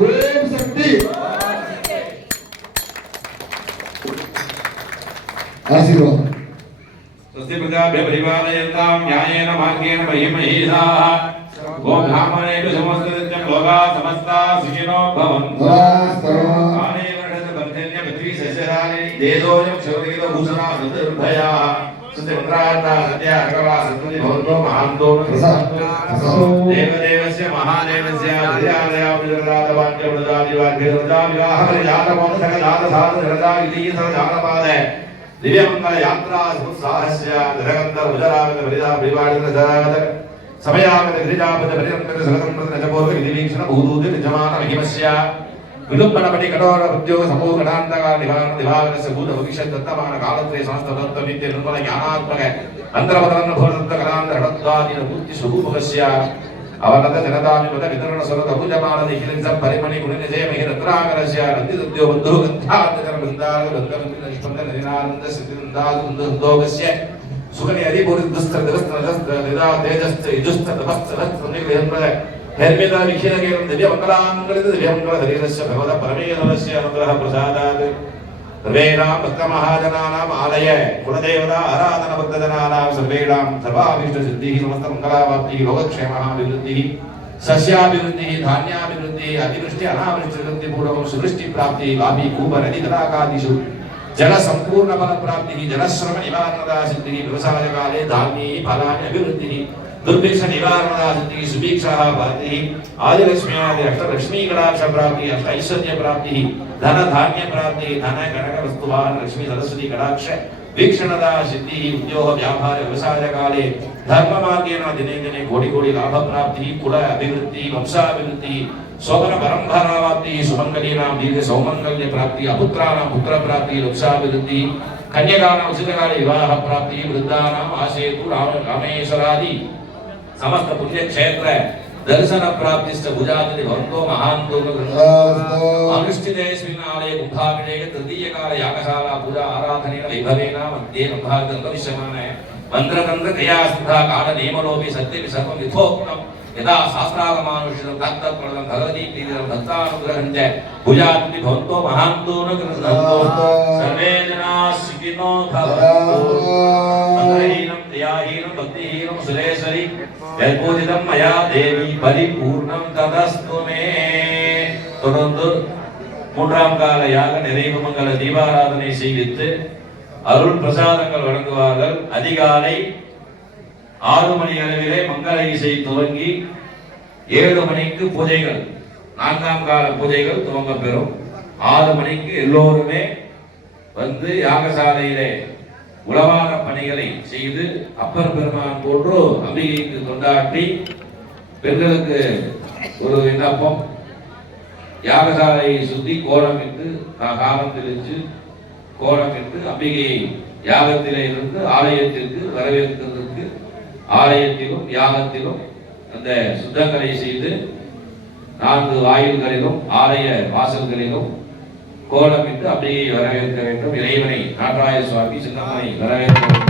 ஓம் சக்தி. ஆசீர்வாதம். स्वस्ति प्रजाभ्यः परिपालयन्तां न्यायेन मार्गेण महिमहीसाः ओम ब्राह्मणेभ्यः समस्तनित्यं लोकाः समस्ताः सुखिनो भवन्तु काले वर्षस्य वर्धन्य पृथ्वी सस्यराणि देशोऽयं क्षोभितो भूषणा सन्तुर्भयाः सत्यपुत्रार्था सत्या अर्कवा सन्तुति भवन्तो महान्तो देवदेवस्य महादेवस्य हृदयालयाविवाहरिजातमोदसकजातसाधु दिव्यमंगल यात्रा उत्साहस्य धरगंधर उजरागत बलिदा परिवारिक जरागत समयागत गिरिजापद परिरंगत सगतंप्रत नजपोत विधिवीक्षण भूदूत निजमान महिमस्य विलुम्बनपटि कठोर उद्योग समूह गणांतका निवारण दिवाकरस्य भूत भविष्यत् दत्तमान कालत्रय समस्त तत्व नित्य निर्मल ज्ञानात्मक अंतरवदन भोरदत्त कलांत हडद्वादि भूति स्वरूपस्य अवनत जनतामि पद वितरण स्वरत भुजमान दिखिलिंस परिमणि गुणनिजय महिरत्रागरस्य रतिदुद्यो बंधु गंधात जन बंदार गंधवंति निष्पन्द निनानंद सिद्धिंदाद बंधुदोगस्य सुखनि हरिपुर दुस्तर दवस्त्र दस्त्र निदा तेजस्त इजुस्त तपस्त रक्त निग्रहंद्र धर्मेद विखिलकेरं दिव्य मंगलांगलित दिव्य मंगल शरीरस्य भगवत परमेश्वरस्य अनुग्रह प्रसादात् सर्वेणां भक्तमहाजनानाम् आलय कुलदेवता आराधन भक्तजनानां सर्वेणां सर्वाभीष्ट सिद्धिः समस्त मंगलावाप्तिः लोकक्षेमः अभिवृद्धिः सस्याभिवृद्धिः धान्याभिवृद्धिः अतिवृष्टि अनावृष्टि वृद्धि पूर्वकं सुवृष्टि प्राप्तिः वापि कूप नदी तडागादिषु जल संपूर्ण फल प्राप्तिः जलश्रम निवारणदा सिद्धिः व्यवसाय काले धान्ये फलानि अभिवृद्धिः दुर्भिक्ष निवारणदा सिद्धिः सुभिक्षाः प्राप्तिः आदिलक्ष्म्यादि अष्टलक्ष्मी कटाक्ष प्राप्तिः अष्ट ऐश्वर्य प्राप्तिः धन धान्य प्राप्तिः धन कनक वस्तुवान् लक्ष्मी सरस्वती कटाक्ष वीक्षणदा सिद्धिः उद्योग व्यापार व्यवसाय काले धर्म मार्गेण दिने दिने कोटि कोटि लाभ प्राप्तिः कुल अभिवृद्धिः वंशाभिवृद्धिः शोभन परंपरावाप्तिः सुमंगलीनां दीर्घ सौमंगल्य प्राप्तिः अपुत्राणां पुत्र प्राप्तिः वंशाभिवृद्धिः कन्यकानां उचितकाले विवाह प्राप्तिः वृद्धानां आशेतु रामेश्वरादि समस्त पुण्य क्षेत्र दर्शन प्राप्तिश्च भुजाति भवन्तो महान्तो अनुष्ठितेऽस्मिन् आलये कुम्भाभिषेके तृतीय काल यागशाला पूजा आराधनेन वैभवेन मध्ये कुम्भाग्रन्थ विश्यमाने मंत्रतंत्र क्रिया सिद्धा काल नियमलोपि सत्यपि सर्वं यथोक्तं यदा शास्त्रागमानुष्ठितं तत्तत्प्रदं भगवती प्रीतिं भक्तानुग्रहं च भुजाति भवन्तो महान्तो न कृतन्तो सर्वे जनाः सुखिनो भवन्तु मंत्रहीनं क्रियाहीनं भक्तिहीनं सुरेश्वरी यत्पूजितं मया देवी परिपूर्णं तदस्तु मे தொடர்ந்து மூன்றாம் கால யாக நிறைவு மங்கள தீபாராதனை செய்வித்து அருள் பிரசாதங்கள் வழங்குவார்கள். அதிகாலை 6 மணி அளவிலே மங்கள இசை துவங்கி 7 மணிக்கு பூஜைகள், 4ஆம் கால பூஜைகள் துவங்க பெறும். 6 மணிக்கு எல்லோருமே வந்து யாகசாலையிலே உளவான பணிகளை செய்து அப்பர் பெருமான் போன்று அம்பிகைக்கு கொண்டாட்டி பெண்களுக்கு ஒரு விண்ணப்பம், யாகசாலையை சுத்தி கோலமிட்டு காலம் தெளித்து கோலமிட்டு அம்பிகையை யாகத்திலே இருந்து ஆலயத்திற்கு வரவேற்கிறதுக்கு ஆலயத்திலும் யாகத்திலும் அந்த சுத்தங்களை செய்து 4 வாயில்களிலும் ஆலய வாசல்களிலும் கோலமிட்டு அம்பிகையை வரவேற்க வேண்டும். இறைவனை நாட்டாய சுவாமி சின்னம்மனை வரவேற்க வேண்டும்.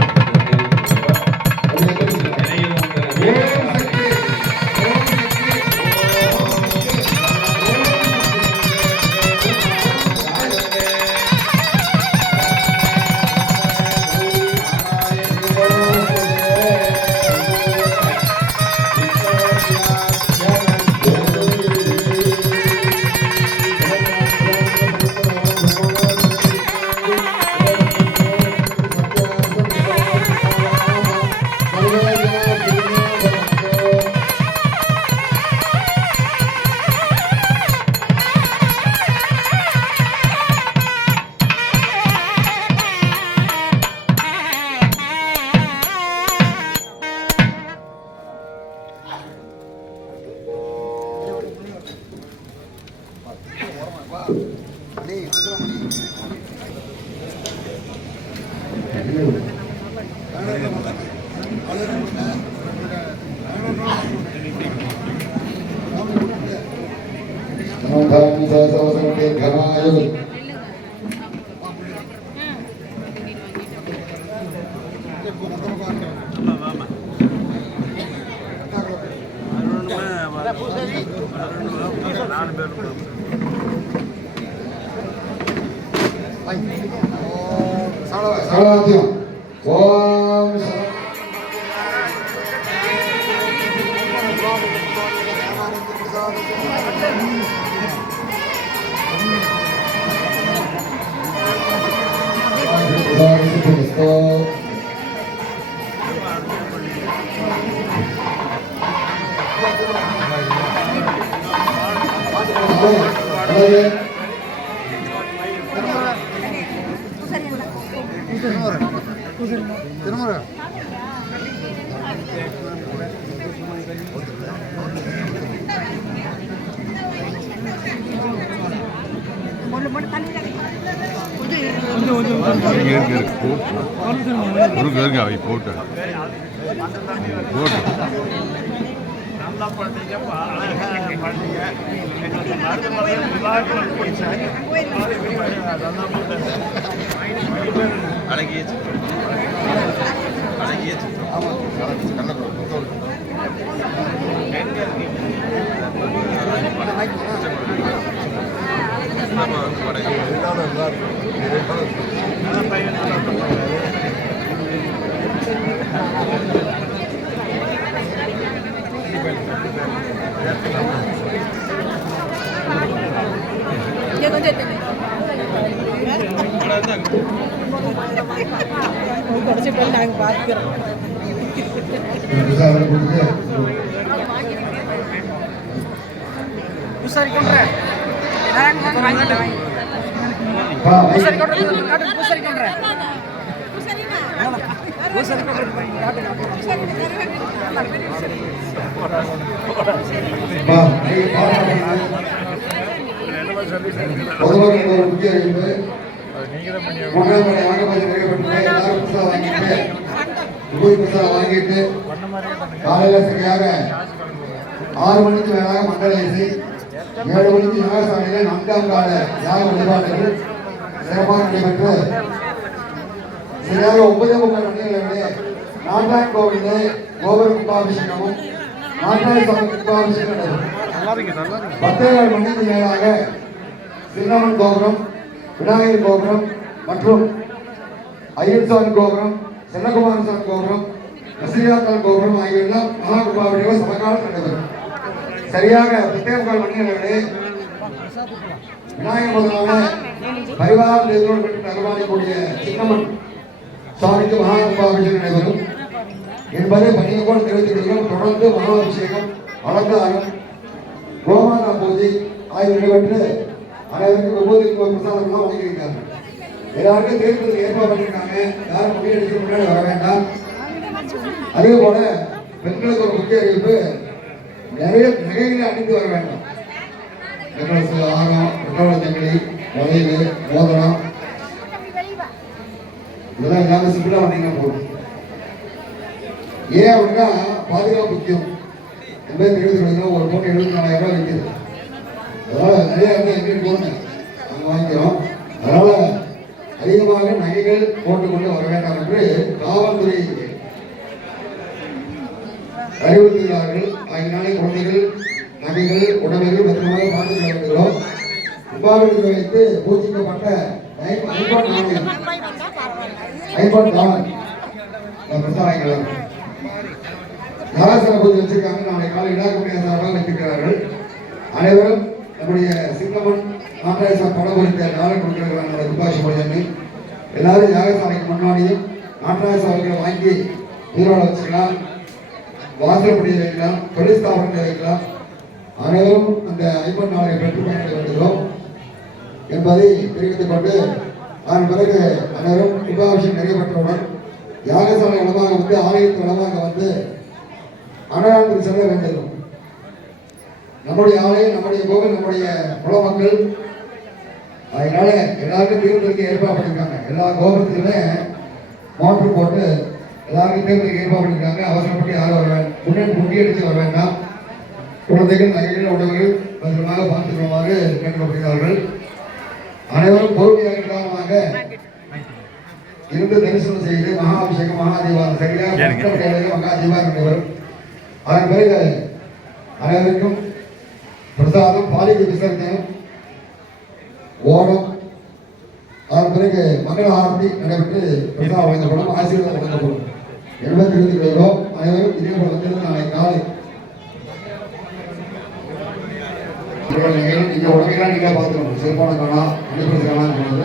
நாலு பேர் சகலாத்தியம் ஓம் சரவண போட்டு அழகிய முக்கிய அறிவிப்பு வாங்கிட்டு காலையில சரியாக 6 மணிக்கு மேலாக மண்டல இசை 7 மணிக்கு யாகசாலையில 4ஆம் கால யாக வழிபாடுகள் சிறப்பாக நடைபெற்று சரியாக 9:30 மணிகளே நாட்டான் கோவிலே கோபுர கும்பாபிஷேகமும் நாட்டான் சாமி கும்பாபிஷேகம் நடைபெறும். 10:15 மணிக்கு மேலாக சின்னமன் கோபுரம், விநாயகர் கோபுரம் மற்றும் ஐயன்சாமி கோபுரம், சென்னகுமார சாமி கோபுரம், நசிரியாத்தாள் கோபுரம் ஆகியவெல்லாம் மகா கும்பாபிஷேகம் சமகாலம் நடைபெறும். சரியாக 10:15 மணிகளே விநாயகர் முதலாக பரிவார தேர்தலோடு பெற்று நகர்வாடக்கூடிய சின்னமன் சுவாமிக்கு மகா கும்பாபிஷேகம் நடைபெறும் என்பதை பணியோடு தெரிவித்துக் தொடர்ந்து மகாபிஷேகம், அலங்காரம், கோமாதா பூஜை ஆகிய நடைபெற்று அனைவருக்கும் விபூதி பிரசாதம்லாம் வழங்கியிருக்காங்க. எல்லாருக்கும் தேர்தலுக்கு ஏற்பாடு பண்ணியிருக்காங்க. யாரும் முடிவெடுக்க முன்னாடி வர வேண்டாம். அதே போல பெண்களுக்கு ஒரு முக்கிய அறிவிப்பு, நிறைய நகைகளை அணிந்து வர வேண்டாம். ஆரம், தங்கி, வளையல், மோதிரம் இதெல்லாம் எல்லாமே சிம்பிளா வந்தீங்கன்னா போதும். ஏன் அப்படின்னா பாதுகாப்பு முக்கியம். என்பதை தெரிவித்து ஒரு பொண்ணு 74,000 ரூபாய் விற்கிது. அதனால நிறைய எங்களுக்கு போடுங்க, நாங்கள் வாங்கிக்கிறோம். அதனால அதிகமாக நகைகள் போட்டுக்கொண்டு வர வேண்டாம் என்று காவல்துறை அறிவுறுத்துகிறார்கள். ஆகினாலே குழந்தைகள் நகைகள் உடமைகள் பத்திரமாக பார்த்துக் கொள்ள வேண்டுகிறோம். கும்பாபிஷேகத்தை வைத்து பூஜிக்கப்பட்ட பிரசாதங்கள் யாராசன பூஜை வச்சிருக்காங்க. நாளை காலை இடாக்கூடிய சார்பாக வைத்திருக்கிறார்கள். அனைவரும் நம்முடைய சிங்கமன் நாட்டாயசா படம் குறித்த நாளை கொடுக்கிறார்கள். கும்பாஷி படையன்னு எல்லாரும் யாகசாலைக்கு முன்னாடியும் நாட்டாயசாலைகளை வாங்கி நீரோட வச்சுக்கலாம், வாசல்படியை வைக்கலாம், தொழில் ஸ்தாபனத்தை வைக்கலாம். அனைவரும் அந்த 50 நாளை பெற்று பயன்பட வேண்டுகிறோம் என்பதை தெரிவித்துக் கொண்டு அதன் பிறகு அனைவரும் கும்பாபிஷேகம் நிறைவேற்றவுடன் யாகசாலை வளமாக வந்து ஆலயத்து வளமாக வந்து அன்னதானத்துக்கு செல்ல வேண்டும். நம்முடைய ஆலயம், நம்முடைய கோவில், நம்முடைய குலமக்கள். அதனால எல்லாருக்கும் தீர்வுக்கு ஏற்பாடு பண்ணியிருக்காங்க. எல்லா கோபுரத்திலுமே மோட்டர் போட்டு எல்லாருக்கும் தேர்தலுக்கு ஏற்பாடு பண்ணியிருக்காங்க. அவசரப்பட்டு யாரும் வர வேண்டாம், முன்னியடித்து வர வேண்டாம். குழந்தைகள், நகைகள், உணவுகள் பத்திரமாக பார்த்துக்கொள்ளுமாறு கேட்டுக்கொள்கிறார்கள். அனைவரும் பொறுமையாக நிதானமாக இருந்து தரிசனம் செய்து மகாபிஷேகம், மகாதீபாரம் சரியாக மகாதீபாரம் நடைபெறும். அதன் பிறகு அனைவருக்கும் பிரசாதம், பாலிகை விசர்ஜனம், ஓடம், அதன் பிறகு மங்கள ஆரம்பி நடைபெற்று பிரசாதம் வழங்கப்படும், ஆசீர்வாதம் வழங்கப்படும். 72 கிலோ அனைவரும் இதே போல வந்து நாளை காலை நீங்க உடனே நீங்க பார்த்துக்கணும். சிறப்பான காணா அனுப்பிடுறாங்க.